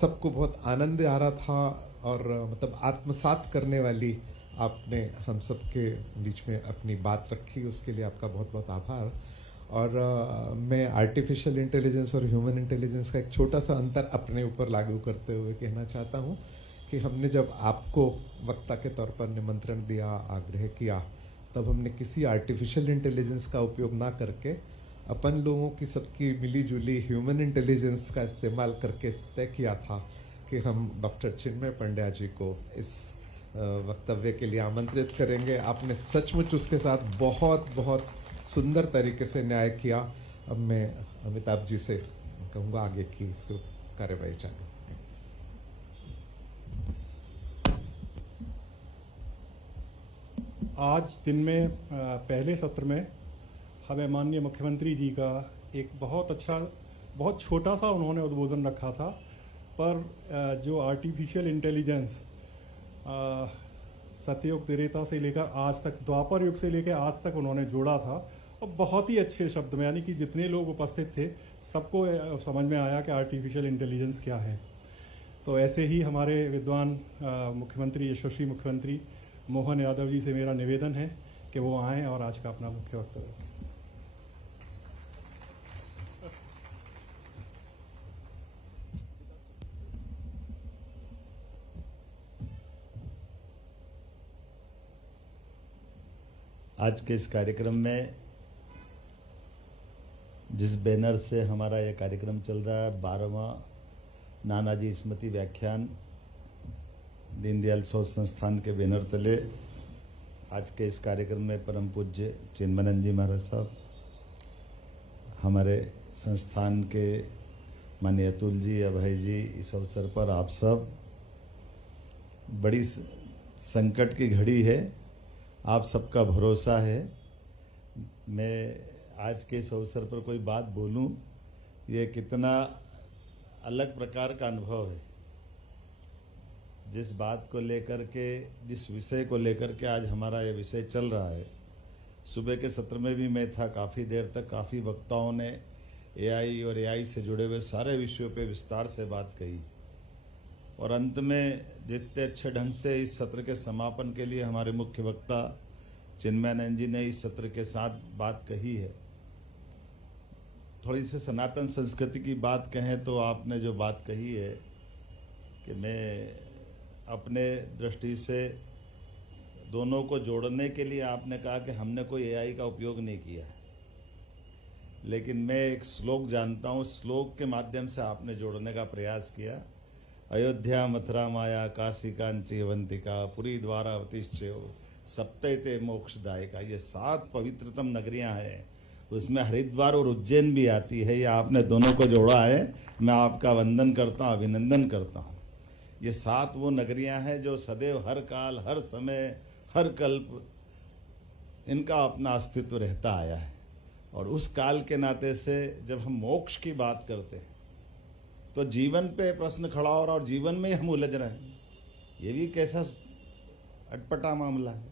सबको बहुत आनंद आ रहा था और मतलब आत्मसात करने वाली आपने हम सबके बीच में अपनी बात रखी, उसके लिए आपका बहुत बहुत आभार। और मैं आर्टिफिशियल इंटेलिजेंस और ह्यूमन इंटेलिजेंस का एक छोटा सा अंतर अपने ऊपर लागू करते हुए कहना चाहता हूँ कि हमने जब आपको वक्ता के तौर पर निमंत्रण दिया, आग्रह किया, तब हमने किसी आर्टिफिशियल इंटेलिजेंस का उपयोग ना करके अपन लोगों की सबकी मिली जुली ह्यूमन इंटेलिजेंस का इस्तेमाल करके तय किया था कि हम डॉक्टर चिन्मय पंड्या जी को इस वक्तव्य के लिए आमंत्रित करेंगे। आपने सचमुच उसके साथ बहुत बहुत सुंदर तरीके से न्याय किया। अब मैं अमिताभ जी से कहूँगा आगे की इसको कार्यवाही चालू। आज दिन में पहले सत्र में हमें माननीय मुख्यमंत्री जी का एक बहुत अच्छा, बहुत छोटा सा उन्होंने उद्बोधन रखा था, पर जो आर्टिफिशियल इंटेलिजेंस सतयुग त्रेता से लेकर आज तक, द्वापर युग से लेकर आज तक उन्होंने जोड़ा था, और बहुत ही अच्छे शब्द में, यानी कि जितने लोग उपस्थित थे सबको समझ में आया कि आर्टिफिशियल इंटेलिजेंस क्या है। तो ऐसे ही हमारे विद्वान मुख्यमंत्री, यशस्वी मुख्यमंत्री मोहन यादव जी से मेरा निवेदन है कि वो आएं और आज का अपना मुख्य वक्तव्य रखें। आज के इस कार्यक्रम में जिस बैनर से हमारा यह कार्यक्रम चल रहा है, 12वां नानाजी स्मृति व्याख्यान दीनदयाल शोध संस्थान के बैनर तले आज के इस कार्यक्रम में परम पूज्य चिन्मयानंद जी महाराज साहब, हमारे संस्थान के माननीय अतुल जी, अभय जी, इस अवसर पर आप सब, बड़ी संकट की घड़ी है, आप सबका भरोसा है। मैं आज के इस अवसर पर कोई बात बोलूं, ये कितना अलग प्रकार का अनुभव है। जिस बात को लेकर के, जिस विषय को लेकर के आज हमारा ये विषय चल रहा है, सुबह के सत्र में भी मैं था, काफ़ी देर तक काफ़ी वक्ताओं ने एआई और एआई से जुड़े हुए सारे विषयों पे विस्तार से बात कही, और अंत में जितने अच्छे ढंग से इस सत्र के समापन के लिए हमारे मुख्य वक्ता चिन्मयानंद जी ने इस सत्र के साथ बात कही है। थोड़ी सी सनातन संस्कृति की बात कहें तो आपने जो बात कही है कि मैं अपने दृष्टि से दोनों को जोड़ने के लिए आपने कहा कि हमने कोई एआई का उपयोग नहीं किया है, लेकिन मैं एक श्लोक जानता हूँ, श्लोक के माध्यम से आपने जोड़ने का प्रयास किया। अयोध्या, मथुरा, माया, काशी, कांची, अवंतिका, पुरी, द्वारावतीश्चैव सप्तैते मोक्षदायिका, ये 7 पवित्रतम नगरियां हैं, उसमें हरिद्वार और उज्जैन भी आती है। ये आपने दोनों को जोड़ा है, मैं आपका वंदन करता हूँ, अभिनंदन करता हूँ। ये 7 वो नगरियां हैं जो सदैव, हर काल, हर समय, हर कल्प इनका अपना अस्तित्व रहता आया है। और उस काल के नाते से जब हम मोक्ष की बात करते हैं तो जीवन पे प्रश्न खड़ा हो रहा, और जीवन में हम उलझ रहे हैं। ये भी कैसा अटपटा मामला है।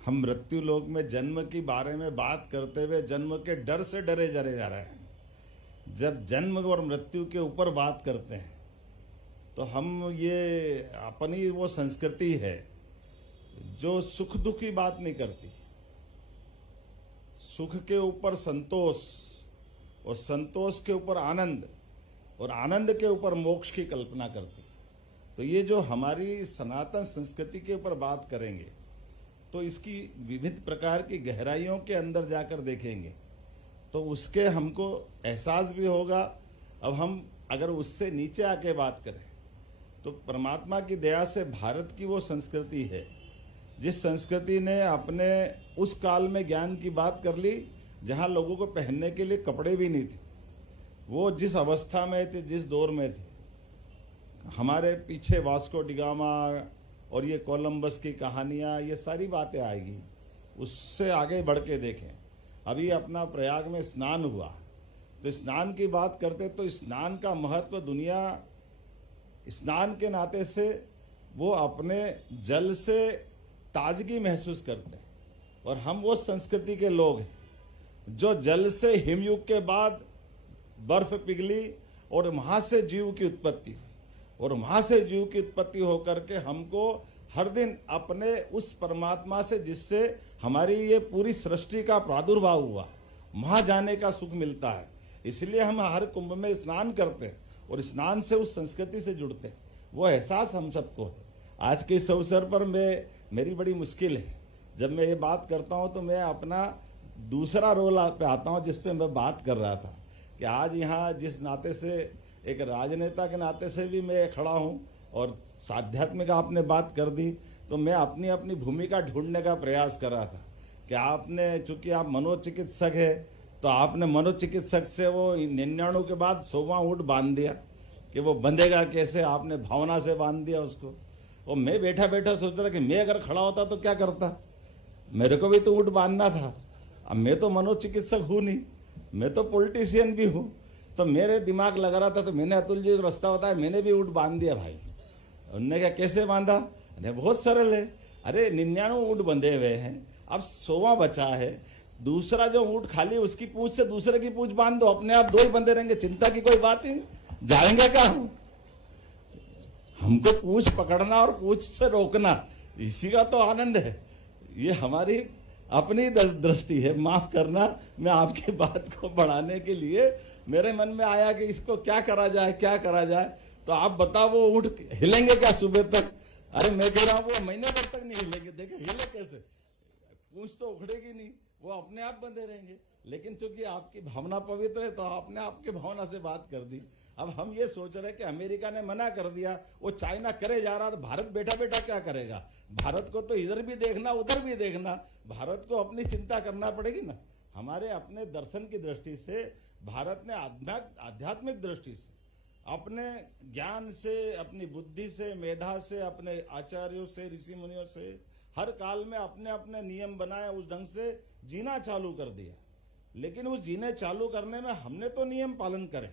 हम मृत्यु लोक में जन्म के बारे में बात करते हुए जन्म के डर से डरे जा रहे हैं। जब जन्म और मृत्यु के ऊपर बात करते हैं तो हम ये अपनी वो संस्कृति है जो सुख दुख की बात नहीं करती, सुख के ऊपर संतोष और संतोष के ऊपर आनंद और आनंद के ऊपर मोक्ष की कल्पना करती। तो ये जो हमारी सनातन संस्कृति के ऊपर बात करेंगे तो इसकी विभिन्न प्रकार की गहराइयों के अंदर जाकर देखेंगे तो उसके हमको एहसास भी होगा। अब हम अगर उससे नीचे आके बात करें तो परमात्मा की दया से भारत की वो संस्कृति है जिस संस्कृति ने अपने उस काल में ज्ञान की बात कर ली जहां लोगों को पहनने के लिए कपड़े भी नहीं थे। वो जिस अवस्था में थे, जिस दौर में थे, हमारे पीछे वास्को डिगामा और ये कोलंबस की कहानियां, ये सारी बातें आएगी। उससे आगे बढ़ के देखें, अभी अपना प्रयाग में स्नान हुआ तो स्नान की बात करते तो स्नान का महत्व दुनिया स्नान के नाते से वो अपने जल से ताजगी महसूस करते हैं। और हम वो संस्कृति के लोग हैं जो जल से हिमयुग के बाद बर्फ पिघली और वहां से जीव की उत्पत्ति हुई और वहां से जीव की उत्पत्ति होकर के हमको हर दिन अपने उस परमात्मा से जिससे हमारी ये पूरी सृष्टि का प्रादुर्भाव हुआ वहां जाने का सुख मिलता है। इसलिए हम हर कुंभ में स्नान करते हैं और स्नान से उस संस्कृति से जुड़ते हैं। वो एहसास हम सबको है। आज के इस अवसर पर मेरी बड़ी मुश्किल है, जब मैं ये बात करता हूं तो मैं अपना दूसरा रोल पे आता हूं जिस पे मैं बात कर रहा था कि आज यहाँ जिस नाते से एक राजनेता के नाते से भी मैं खड़ा हूं और आध्यात्मिक आपने बात कर दी तो मैं अपनी अपनी भूमिका ढूंढने का प्रयास कर रहा था कि आपने, चूंकि आप मनोचिकित्सक है तो आपने मनोचिकित्सक से वो 99 के बाद 100वां ऊँट बांध दिया कि वो बंधेगा कैसे, आपने भावना से बांध दिया उसको। और मैं बैठा बैठा सोच रहा कि मैं अगर खड़ा होता तो क्या करता, मेरे को भी तो ऊँट बांधना था। अब मैं तो मनोचिकित्सक हूं नहीं, मैं तो पॉलिटिशियन भी हूं, तो मेरे दिमाग लगा रहा था तो मैंने अतुल जी को रास्ता बताया, मैंने भी ऊँट बांध दिया भाई। उन्होंने क्या कैसे बांधा, अरे बहुत सरल है, अरे 99 ऊँट बंधे हुए हैं, अब 100वां बचा है, दूसरा जो ऊँट खाली उसकी पूंछ से दूसरे की पूंछ बांध दो, अपने आप 2 ही बंधे रहेंगे, चिंता की कोई बात ही नहीं। जाएंगे क्या हमको पूंछ पकड़ना और पूंछ से रोकना, इसी का तो आनंद है। ये हमारी अपनी दृष्टि है, माफ करना। मैं आपकी बात को बढ़ाने के लिए मेरे मन में आया कि इसको क्या करा जाए, क्या करा जाए। तो आप बताओ वो ऊँट हिलेंगे क्या सुबह तक? अरे मैं कह रहा हूं वो महीने भर तक नहीं हिलेंगे। देखे हिले कैसे, पूंछ तो उखड़ेगी नहीं, वो अपने आप बंधे रहेंगे। लेकिन चूंकि आपकी भावना पवित्र है तो आपने आपकी भावना से बात कर दी। अब हम ये सोच रहे हैं कि अमेरिका ने मना कर दिया, वो चाइना करे जा रहा, तो भारत बैठा बैठा क्या करेगा? भारत को तो इधर भी देखना उधर भी देखना, भारत को अपनी चिंता करना पड़ेगी ना। हमारे अपने दर्शन की दृष्टि से भारत ने आध्यात्मिक दृष्टि से, अपने ज्ञान से, अपनी बुद्धि से, मेधा से, अपने आचार्यों से, ऋषि मुनियों से हर काल में अपने अपने नियम बनाए, उस ढंग से जीना चालू कर दिया। लेकिन उस जीने चालू करने में हमने तो नियम पालन करे,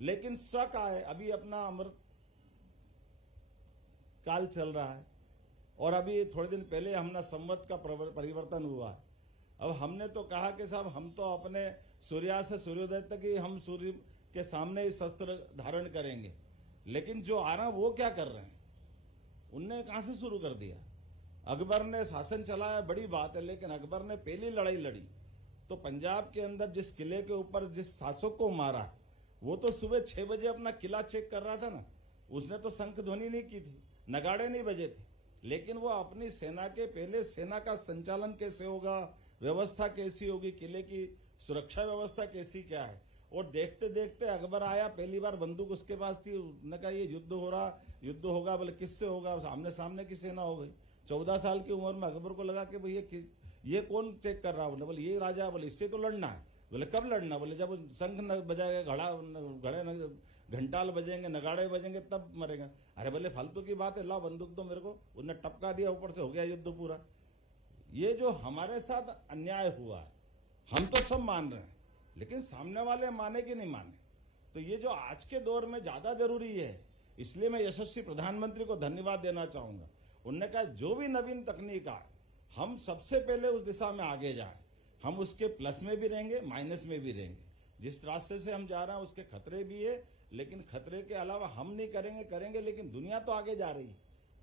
लेकिन शक आए। अभी अपना अमृत काल चल रहा है और अभी थोड़े दिन पहले हमने संवत का परिवर्तन हुआ। अब हमने तो कहा कि साहब हम तो अपने सूर्यास्त से सूर्योदय तक ही हम सूर्य के सामने ही शस्त्र धारण करेंगे, लेकिन जो आ रहा है वो क्या कर रहे हैं? उनने कहां से शुरू कर दिया? अकबर ने शासन चलाया, बड़ी बात है, लेकिन अकबर ने पहली लड़ाई लड़ी तो पंजाब के अंदर जिस किले के ऊपर जिस शासक को मारा, वो तो सुबह 6 बजे अपना किला चेक कर रहा था ना। उसने तो शंख ध्वनि नहीं की थी, नगाड़े नहीं बजे थे, लेकिन वो अपनी सेना के पहले सेना का संचालन कैसे होगा, व्यवस्था कैसी होगी, किले की सुरक्षा व्यवस्था कैसी क्या है। और देखते देखते अकबर आया, पहली बार बंदूक उसके पास थी, उसने कहा ये युद्ध हो रहा, युद्ध होगा, बोले किससे होगा? सामने सामने की सेना हो गई। 14 साल की उम्र में अकबर को लगा कि भाई ये कौन चेक कर रहा है? बोले ये राजा, बोले इससे तो लड़ना है। बोले कब लड़ना? बोले जब शंख न बजाएगा, घड़े घंटाल बजेंगे, नगाड़े बजेंगे, तब मरेगा। अरे बोले फालतू की बात है, ला बंदूक दो मेरे को। उन्हें टपका दिया, ऊपर से हो गया युद्ध पूरा। ये जो हमारे साथ अन्याय हुआ है, हम तो सब मान रहे हैं, लेकिन सामने वाले माने कि नहीं माने। तो ये जो आज के दौर में ज्यादा जरूरी है, इसलिए मैं यशस्वी प्रधानमंत्री को धन्यवाद देना चाहूंगा। उन्होंने कहा जो भी नवीन तकनीक आए हम सबसे पहले उस दिशा में आगे जाएं। हम उसके प्लस में भी रहेंगे, माइनस में भी रहेंगे। जिस रास्ते से हम जा रहे हैं उसके खतरे भी है, लेकिन खतरे के अलावा हम नहीं करेंगे, लेकिन दुनिया तो आगे जा रही है।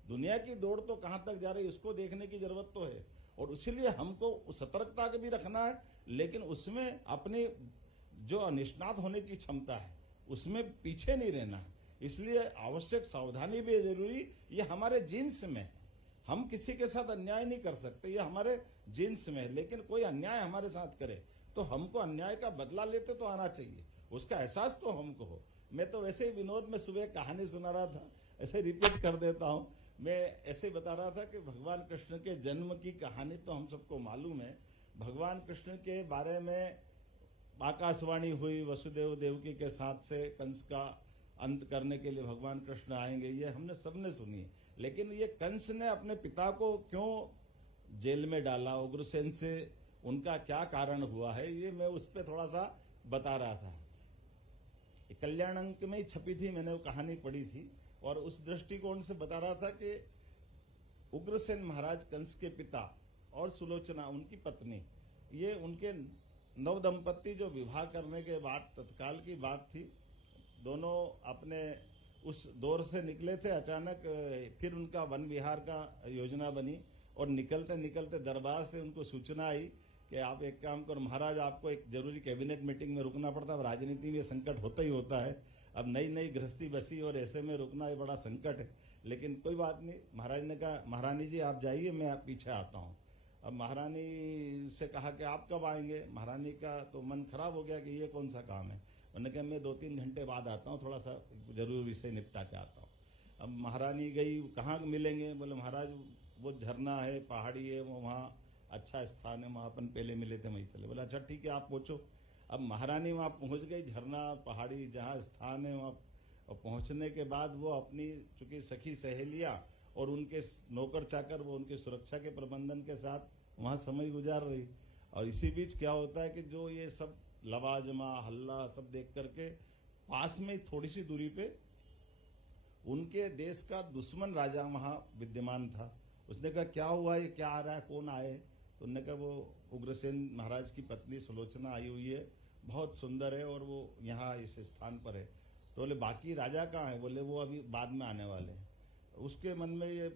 दुनिया की दौड़ तो कहां तक जा रही है उसको देखने की जरूरत तो है, और इसीलिए हमको सतर्कता का भी रखना है, लेकिन उसमें अपनी जो निष्णात होने की क्षमता है उसमें पीछे नहीं रहना है। इसलिए आवश्यक सावधानी भी जरूरी, ये हमारे जीन्स में है। हम किसी के साथ अन्याय नहीं कर सकते, ये हमारे जीन्स में है। लेकिन कोई अन्याय हमारे साथ करे तो हमको अन्याय का बदला लेते तो आना चाहिए, उसका एहसास तो हमको हो। मैं तो वैसे ही विनोद में सुबह कहानी सुना रहा था, ऐसे रिपीट कर देता हूं। मैं ऐसे बता रहा था कि भगवान कृष्ण के जन्म की कहानी तो हम सबको मालूम है। भगवान कृष्ण के बारे में आकाशवाणी हुई, वसुदेव देवकी के साथ से कंस का अंत करने के लिए भगवान कृष्ण आएंगे, ये हमने सबने सुनी है। लेकिन ये कंस ने अपने पिता को क्यों जेल में डाला, उग्रसेन से उनका क्या कारण हुआ है, ये मैं उस पर थोड़ा सा बता रहा था। कल्याण अंक में ही छपी थी, मैंने वो कहानी पढ़ी थी, और उस दृष्टिकोण से बता रहा था कि उग्रसेन महाराज कंस के पिता और सुलोचना उनकी पत्नी, ये उनके नव दंपत्ति जो विवाह करने के बाद तत्काल की बात थी। दोनों अपने उस दौर से निकले थे, अचानक फिर उनका वन विहार का योजना बनी, और निकलते निकलते दरबार से उनको सूचना आई कि आप एक काम करो महाराज, आपको एक जरूरी कैबिनेट मीटिंग में रुकना पड़ता है। राजनीति में संकट होता ही होता है, अब नई नई गृहस्थी बसी और ऐसे में रुकना ये बड़ा संकट है, लेकिन कोई बात नहीं। महाराज ने कहा महारानी जी आप जाइए, मैं आप पीछे आता हूँ। अब महारानी से कहा कि आप कब आएंगे। महारानी का तो मन खराब हो गया कि ये कौन सा काम है। उन्होंने कहा मैं 2-3 घंटे बाद आता हूँ, थोड़ा सा जरूरी विषय निपटा के आता हूँ। अब महारानी गई, कहाँ मिलेंगे, बोले महाराज वो झरना है, पहाड़ी है, वो वहाँ अच्छा स्थान है, वहाँ अपन पहले मिले थे, वहीं चले। बोला अच्छा ठीक है आप पहुँचो। अब महारानी वहाँ पहुँच गई, झरना पहाड़ी जहाँ स्थान है वहाँ पहुँचने के बाद वो अपनी चूंकि सखी सहेलियाँ और उनके नौकर चाकर वो उनके सुरक्षा के प्रबंधन के साथ वहाँ समय गुजार रही। और इसी बीच क्या होता है कि जो ये सब लवाजमा हल्ला सब देख करके पास में थोड़ी सी दूरी पे उनके देश का दुश्मन राजा वहां विद्यमान था। उसने कहा क्या हुआ, ये क्या आ रहा है, कौन आए। तो उन्होंने कहा वो उग्रसेन महाराज की पत्नी सुलोचना आई हुई है, बहुत सुंदर है और वो यहाँ इस स्थान पर है। तो बोले बाकी राजा कहाँ है, बोले वो अभी बाद में आने वाले हैं। उसके मन में ये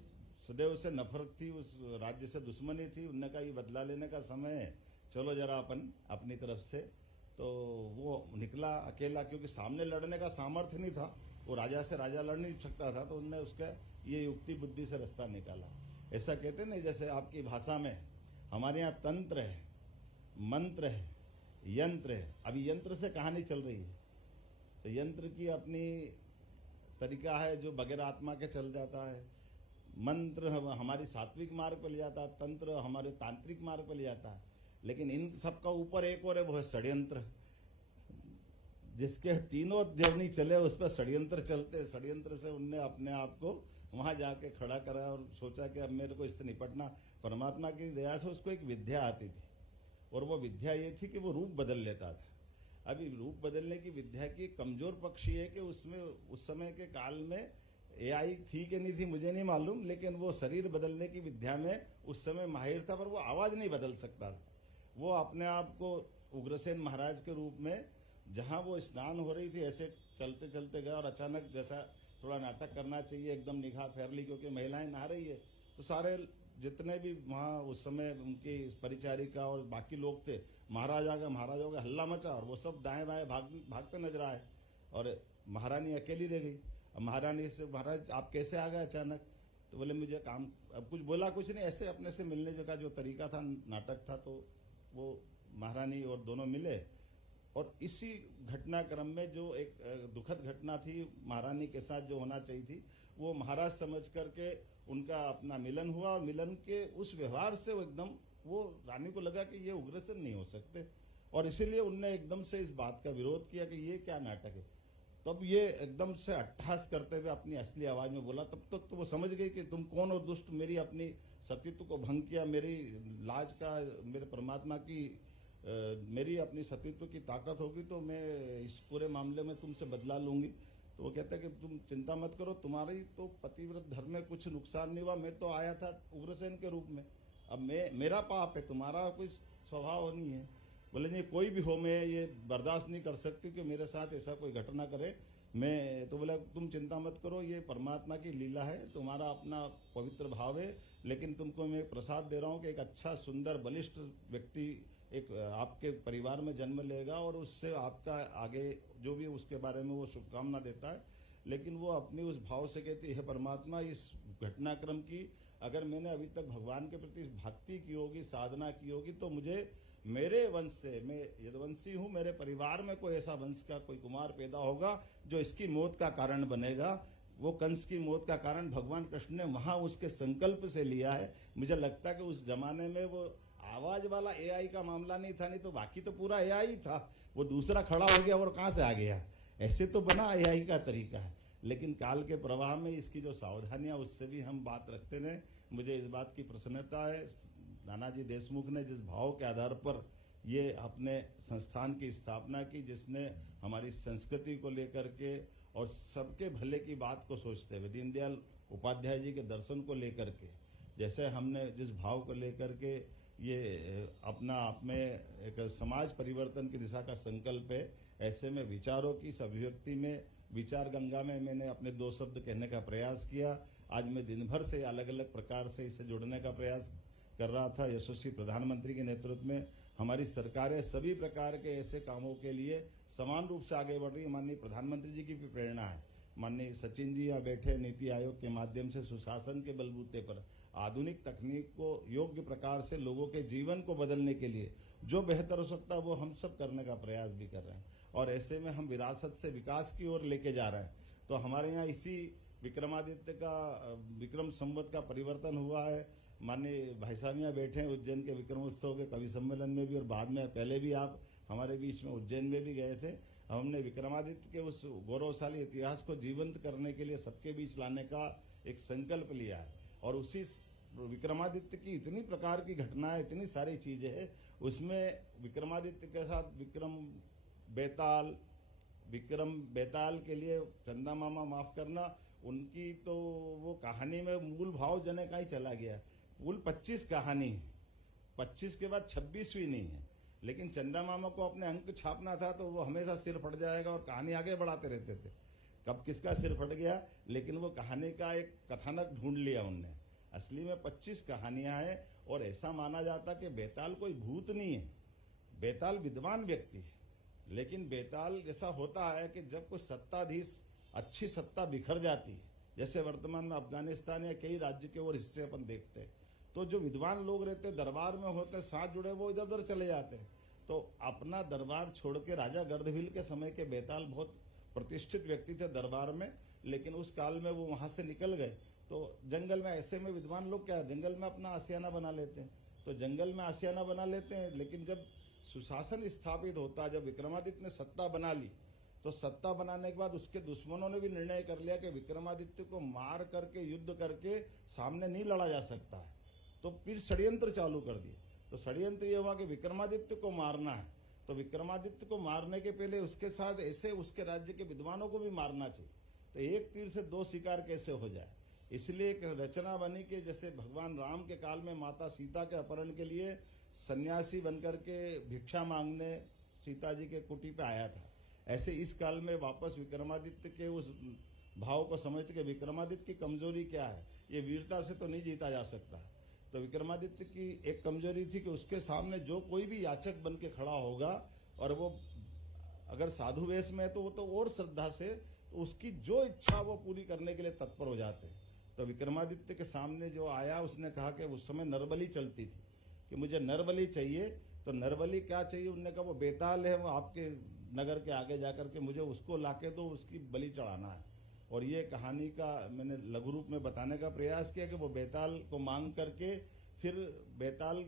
सदैव से नफरत थी, उस राज्य से दुश्मनी थी। उन्होंने कहा ये बदला लेने का समय है, चलो जरा अपन अपनी तरफ से। तो वो निकला अकेला, क्योंकि सामने लड़ने का सामर्थ्य नहीं था, वो राजा से राजा लड़ नहीं सकता था। तो उन्होंने उसका ये युक्ति बुद्धि से रास्ता निकाला। ऐसा कहते नहीं, जैसे आपकी भाषा में हमारे यहाँ तंत्र है, मंत्र है, यंत्र है। अभी यंत्र से कहानी चल रही है, तो यंत्र की अपनी तरीका है जो बगैर आत्मा के चल जाता है। मंत्र हमारी सात्विक मार्ग पर ले जाता है, तंत्र हमारे तांत्रिक मार्ग पर ले जाता है। लेकिन इन सबका ऊपर एक और है, वो है षड्यंत्र। जिसके तीनों देवनी चले उस पर षड्यंत्र चलते। षड्यंत्र से उनने अपने आप को वहां जाके खड़ा करा और सोचा कि अब मेरे को इससे निपटना। परमात्मा की दया से उसको एक विद्या आती थी, और वो विद्या ये थी कि वो रूप बदल लेता था। अभी रूप बदलने की विद्या की कमजोर पक्ष ये कि उसमें उस समय के काल में एआई थी कि नहीं थी मुझे नहीं मालूम, लेकिन वो शरीर बदलने की विद्या में उस समय माहिर था, पर वो आवाज नहीं बदल सकता था। वो अपने आप को उग्रसेन महाराज के रूप में जहां वो स्नान हो रही थी ऐसे चलते चलते गया, और अचानक जैसा थोड़ा नाटक करना चाहिए एकदम निगाह फेर ली, क्योंकि महिलाएं नहा रही है। तो सारे जितने भी वहां उस समय उनकी परिचारिका और बाकी लोग थे, महाराजा का हल्ला मचा, और वो सब दाएं बाएं भागते नजर आए, और महारानी अकेली रह गई। अब महारानी से महाराज आप कैसे आ गए अचानक। तो बोले मुझे काम, अब कुछ बोला कुछ नहीं, ऐसे अपने से मिलने का जो तरीका था, नाटक था। तो वो महारानी और दोनों मिले, और इसी घटनाक्रम में जो एक दुखद घटना थी महारानी के साथ जो होना चाहिए थी, वो महाराज समझ करके उनका अपना मिलन हुआ। और मिलन के उस व्यवहार से वो एकदम, वो रानी को लगा कि ये उग्रसेन नहीं हो सकते, और इसीलिए उनने एकदम से इस बात का विरोध किया कि ये क्या नाटक है। तब ये एकदम से अट्टहास करते हुए अपनी असली आवाज में बोला। तब तक तो वो समझ गई कि तुम कौन हो दुष्ट, मेरी अपनी सतीत्व को भंग किया, मेरी लाज का, मेरे परमात्मा की मेरी अपनी सतीत्व की ताकत होगी तो मैं इस पूरे मामले में तुमसे बदला लूंगी। तो वो कहता है कि तुम चिंता मत करो, तुम्हारी तो पतिव्रत धर्म में कुछ नुकसान नहीं हुआ। मैं तो आया था उग्रसेन के रूप में, अब मेरा पाप है, तुम्हारा कोई स्वभाव नहीं है। बोले नहीं, कोई भी हो, मैं ये बर्दाश्त नहीं कर सकती कि मेरे साथ ऐसा कोई घटना करे। मैं तो बोला तुम चिंता मत करो, ये परमात्मा की लीला है, तुम्हारा अपना पवित्र भाव है, लेकिन तुमको मैं प्रसाद दे रहा हूँ कि एक अच्छा सुंदर बलिष्ठ व्यक्ति एक आपके परिवार में जन्म लेगा और उससे आपका आगे जो भी उसके बारे में वो शुभकामना देता है। लेकिन वो अपनी उस भाव से कहती है, परमात्मा इस घटनाक्रम की अगर मैंने अभी तक भगवान के प्रति भक्ति की होगी, साधना की होगी, तो मुझे मेरे वंश से, मैं यदुवंशी हूं, मेरे परिवार में कोई ऐसा वंश का कोई कुमार पैदा होगा जो इसकी मौत का कारण बनेगा। वो कंस की मौत का कारण भगवान कृष्ण ने वहां उसके संकल्प से लिया है। मुझे लगता है कि उस जमाने में वो आवाज वाला एआई का मामला नहीं था, नहीं तो बाकी तो पूरा एआई था। वो दूसरा खड़ा हो गया और कहां से आ गया, ऐसे तो बना एआई का तरीका है। लेकिन काल के प्रवाह में इसकी जो सावधानियां, उससे भी हम बात रखते रहे। मुझे इस बात की प्रसन्नता है, नानाजी देशमुख ने जिस भाव के आधार पर ये अपने संस्थान की स्थापना की, जिसने हमारी संस्कृति को लेकर के और सबके भले की बात को सोचते हुए, दीनदयाल उपाध्याय जी के दर्शन को लेकर के, जैसे हमने जिस भाव को लेकर के ये अपना आप में एक समाज परिवर्तन की दिशा का संकल्प है, ऐसे में विचारों की इस अभिव्यक्ति में, विचार गंगा में मैंने अपने 2 शब्द कहने का प्रयास किया। आज मैं दिन भर से अलग अलग प्रकार से इसे जोड़ने का प्रयास कर रहा था। यशस्वी प्रधानमंत्री के नेतृत्व में हमारी सरकारें सभी प्रकार के ऐसे कामों के लिए समान रूप से आगे बढ़ रही है। माननीय प्रधानमंत्री जी की भी प्रेरणा है। माननीय सचिन जी यहाँ बैठे, नीति आयोग के माध्यम से सुशासन के बलबूते पर आधुनिक तकनीक को योग्य प्रकार से लोगों के जीवन को बदलने के लिए जो बेहतर हो सकता है वो हम सब करने का प्रयास भी कर रहे हैं। और ऐसे में हम विरासत से विकास की ओर लेके जा रहे हैं। तो हमारे यहाँ इसी विक्रमादित्य का विक्रम संवत का परिवर्तन हुआ है। माननीय भाई साहब यहाँ बैठे हैं उज्जैन के विक्रमोत्सव के कवि सम्मेलन में भी, और बाद में पहले भी आप हमारे बीच में उज्जैन में भी गए थे। हमने विक्रमादित्य के उस गौरवशाली इतिहास को जीवंत करने के लिए सबके बीच लाने का एक संकल्प लिया है। और उसी विक्रमादित्य की इतनी प्रकार की घटनाएं, इतनी सारी चीजें हैं, उसमें विक्रमादित्य के साथ विक्रम बेताल के लिए चंदा मामा, माफ करना, उनकी तो वो कहानी में मूल भाव जने का ही चला गया। कुल 25 कहानी है, 25 के बाद 26वीं नहीं है। लेकिन चंदा मामा को अपने अंक छापना था तो वो हमेशा सिर फट जाएगा और कहानी आगे बढ़ाते रहते थे। कब किसका सिर फट गया, लेकिन वो कहानी का एक कथानक ढूंढ लिया उनने। असली में 25 कहानियां हैं। और ऐसा माना जाता कि बेताल कोई भूत नहीं है, बेताल विद्वान व्यक्ति है। लेकिन बेताल जैसा होता है कि जब कोई सत्ताधीश, अच्छी सत्ता बिखर जाती है, जैसे वर्तमान में अफगानिस्तान या कई राज्य के और हिस्से अपन देखते हैं, तो जो विद्वान लोग रहते दरबार में होते, साथ जुड़े, वो इधर उधर चले जाते हैं। तो अपना दरबार छोड़ के राजा गर्दभील के समय के बेताल बहुत प्रतिष्ठित व्यक्ति थे दरबार में, लेकिन उस काल में वो वहां से निकल गए। तो जंगल में, ऐसे में विद्वान लोग क्या, जंगल में अपना आशियाना बना लेते हैं। तो जंगल में आशियाना बना लेते हैं। लेकिन जब सुशासन स्थापित होता, जब विक्रमादित्य ने सत्ता बना ली, तो सत्ता बनाने के बाद उसके दुश्मनों ने भी निर्णय कर लिया कि विक्रमादित्य को मार करके, युद्ध करके सामने नहीं लड़ा जा सकता है। तो फिर षड्यंत्र चालू कर दिए। तो षड्यंत्र ये हुआ कि विक्रमादित्य को मारना है, तो विक्रमादित्य को मारने के पहले उसके साथ ऐसे उसके राज्य के विद्वानों को भी मारना चाहिए। तो एक तीर से 2 शिकार कैसे हो जाए, इसलिए एक रचना बनी कि जैसे भगवान राम के काल में माता सीता के अपहरण के लिए सन्यासी बनकर के भिक्षा मांगने सीता जी के कुटी पे आया था, ऐसे इस काल में वापस विक्रमादित्य के उस भाव को समझते कि विक्रमादित्य की कमजोरी क्या है, ये वीरता से तो नहीं जीता जा सकता। तो विक्रमादित्य की एक कमजोरी थी कि उसके सामने जो कोई भी याचक बन के खड़ा होगा, और वो अगर साधु वेश में है तो वो तो और श्रद्धा से, तो उसकी जो इच्छा वो पूरी करने के लिए तत्पर हो जाते हैं। तो विक्रमादित्य के सामने जो आया, उसने कहा कि उस समय नरबली चलती थी कि मुझे नरबली चाहिए। तो नरबली क्या चाहिए, उनने कहा वो बेताल है, वो आपके नगर के आगे जाकर के मुझे उसको लाके दो, उसकी बलि चढ़ाना है। और ये कहानी का मैंने लघु रूप में बताने का प्रयास किया कि वो बेताल को मांग करके फिर बेताल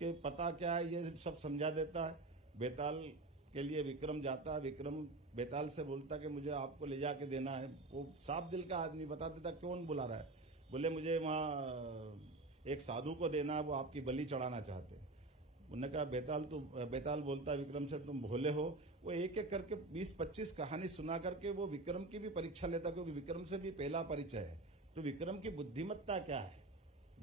के पता क्या है ये सब समझा देता है। बेताल के लिए विक्रम जाता है, विक्रम बेताल से बोलता कि मुझे आपको ले जाके देना है। वो साफ दिल का आदमी बता देता क्यों बुला रहा है, बोले मुझे वहाँ एक साधु को देना है, वो आपकी बलि चढ़ाना चाहते हैं। उन्होंने कहा बेताल बोलता है विक्रम से तुम भोले हो। वो एक एक करके 20-25 कहानी सुना करके वो विक्रम की भी परीक्षा लेता, क्योंकि विक्रम से भी पहला परिचय है। तो विक्रम की बुद्धिमत्ता क्या है,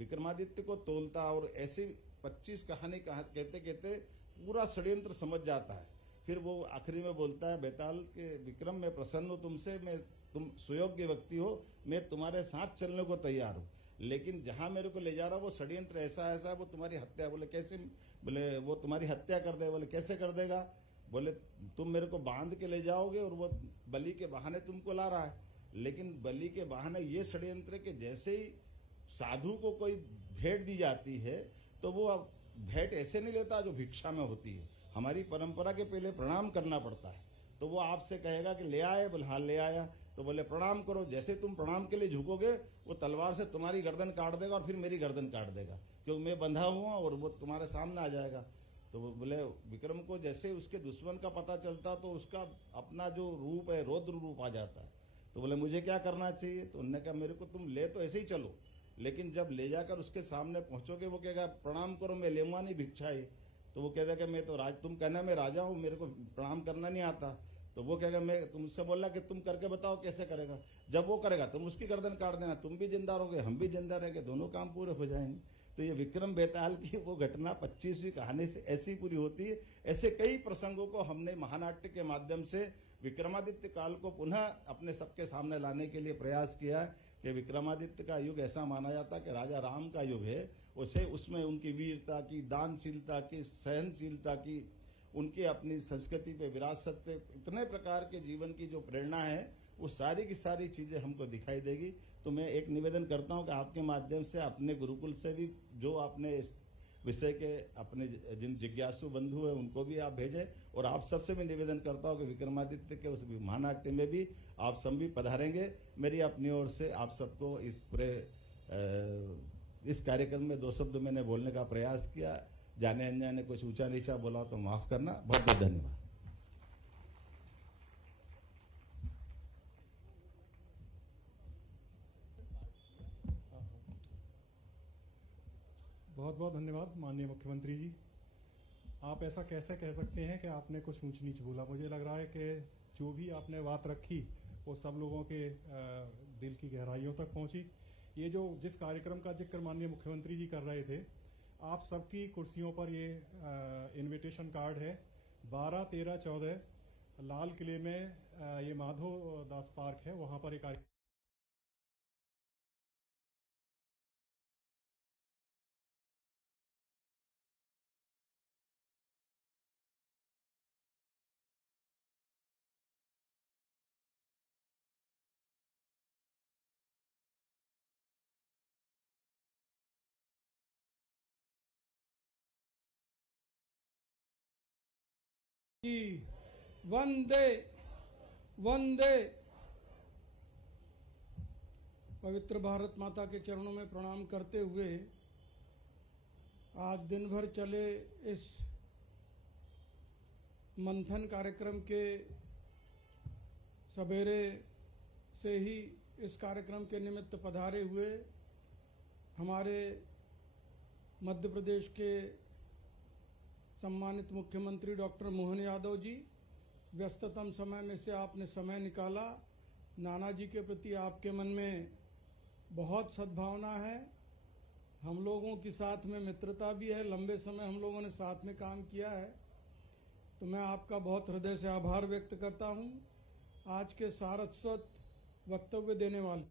विक्रमादित्य को तोलता और ऐसी 25 कहानी कहते कहते पूरा षड्यंत्र समझ जाता है। फिर वो आखिरी में बोलता है बेताल के विक्रम, मैं प्रसन्न हूं तुमसे, मैं तुम सुयोग्य व्यक्ति हो, मैं तुम्हारे साथ चलने को तैयार हूं, लेकिन जहां मेरे को ले जा रहा वो षड्यंत्र ऐसा ऐसा, वो तुम्हारी हत्या। बोले कैसे? बोले वो तुम्हारी हत्या कर दे। बोले कैसे कर देगा? बोले तुम मेरे को बांध के ले जाओगे और वो बलि के बहाने तुमको ला रहा है, लेकिन बलि के बहाने ये षड्यंत्र के जैसे ही साधु को कोई भेंट दी जाती है तो वो अब भेंट ऐसे नहीं लेता जो भिक्षा में होती है। हमारी परंपरा के पहले प्रणाम करना पड़ता है। तो वो आपसे कहेगा कि ले आए? बोले हाँ ले आया। तो बोले प्रणाम करो। जैसे तुम प्रणाम के लिए झुकोगे वो तलवार से तुम्हारी गर्दन काट देगा और फिर मेरी गर्दन काट देगा, क्योंकि मैं बंधा हुआ और वो तुम्हारे सामने आ जाएगा। तो वो बोले विक्रम को जैसे उसके दुश्मन का पता चलता तो उसका अपना जो रूप है रौद्र रूप आ जाता है। तो बोले मुझे क्या करना चाहिए? तो उन्होंने कहा मेरे को तुम ले तो ऐसे ही चलो, लेकिन जब ले जाकर उसके सामने पहुंचोगे वो कहेगा प्रणाम करो, मैं लेऊंगा नहीं भिक्षा है। तो वो कहेगा कि मैं तो तुम कहना मैं राजा हूं, मेरे को प्रणाम करना नहीं आता। तो वो कहेगा मैं तुमसे बोला कि तुम करके बताओ कैसे करेगा। जब वो करेगा तुम उसकी गर्दन काट देना, तुम भी जिंदा रहोगे, हम भी जिंदा रहेंगे, दोनों काम पूरे हो जाएंगे। तो ये विक्रम बेताल की वो घटना 25वीं कहानी से ऐसी पूरी होती है। ऐसे कई प्रसंगों को हमने महानाट्य के माध्यम से विक्रमादित्य काल को पुनः अपने सबके सामने लाने के लिए प्रयास किया कि विक्रमादित्य का युग ऐसा माना जाता है कि राजा राम का युग है। उसे उसमें उनकी वीरता की, दानशीलता की, सहनशीलता की, उनकी अपनी संस्कृति पे, विरासत पे, इतने प्रकार के जीवन की जो प्रेरणा है वो सारी की सारी चीजें हमको दिखाई देगी। तो मैं एक निवेदन करता हूं कि आपके माध्यम से अपने गुरुकुल से भी जो आपने इस विषय के अपने जिन जिज्ञासु बंधु है उनको भी आप भेजें, और आप सबसे भी निवेदन करता हूं कि विक्रमादित्य के उस महानाट्य में भी आप सब भी पधारेंगे। मेरी अपनी ओर से आप सबको इस पूरे इस कार्यक्रम में 2 शब्द मैंने बोलने का प्रयास किया। जाने अनजाने कुछ ऊंचा नीचा बोला तो माफ करना। बहुत बहुत धन्यवाद। बहुत बहुत धन्यवाद माननीय मुख्यमंत्री जी। आप ऐसा कैसे कह सकते हैं कि आपने कुछ ऊंच नीच बोला? मुझे लग रहा है कि जो भी आपने बात रखी वो सब लोगों के दिल की गहराइयों तक पहुंची। ये जो जिस कार्यक्रम का जिक्र माननीय मुख्यमंत्री जी कर रहे थे, आप सबकी कुर्सियों पर ये इनविटेशन कार्ड है। 12, 13, 14 लाल किले में ये माधव दास पार्क है, वहां पर एक कार्यक्रम वंदे वंदे। पवित्र भारत माता के चरणों में प्रणाम करते हुए आज दिन भर चले इस मंथन कार्यक्रम के सवेरे से ही इस कार्यक्रम के निमित्त पधारे हुए हमारे मध्य प्रदेश के सम्मानित मुख्यमंत्री डॉक्टर मोहन यादव जी, व्यस्ततम समय में से आपने समय निकाला। नाना जी के प्रति आपके मन में बहुत सद्भावना है, हम लोगों के साथ में मित्रता भी है, लंबे समय हम लोगों ने साथ में काम किया है। तो मैं आपका बहुत हृदय से आभार व्यक्त करता हूं। आज के सारस्वत वक्तव्य देने वाले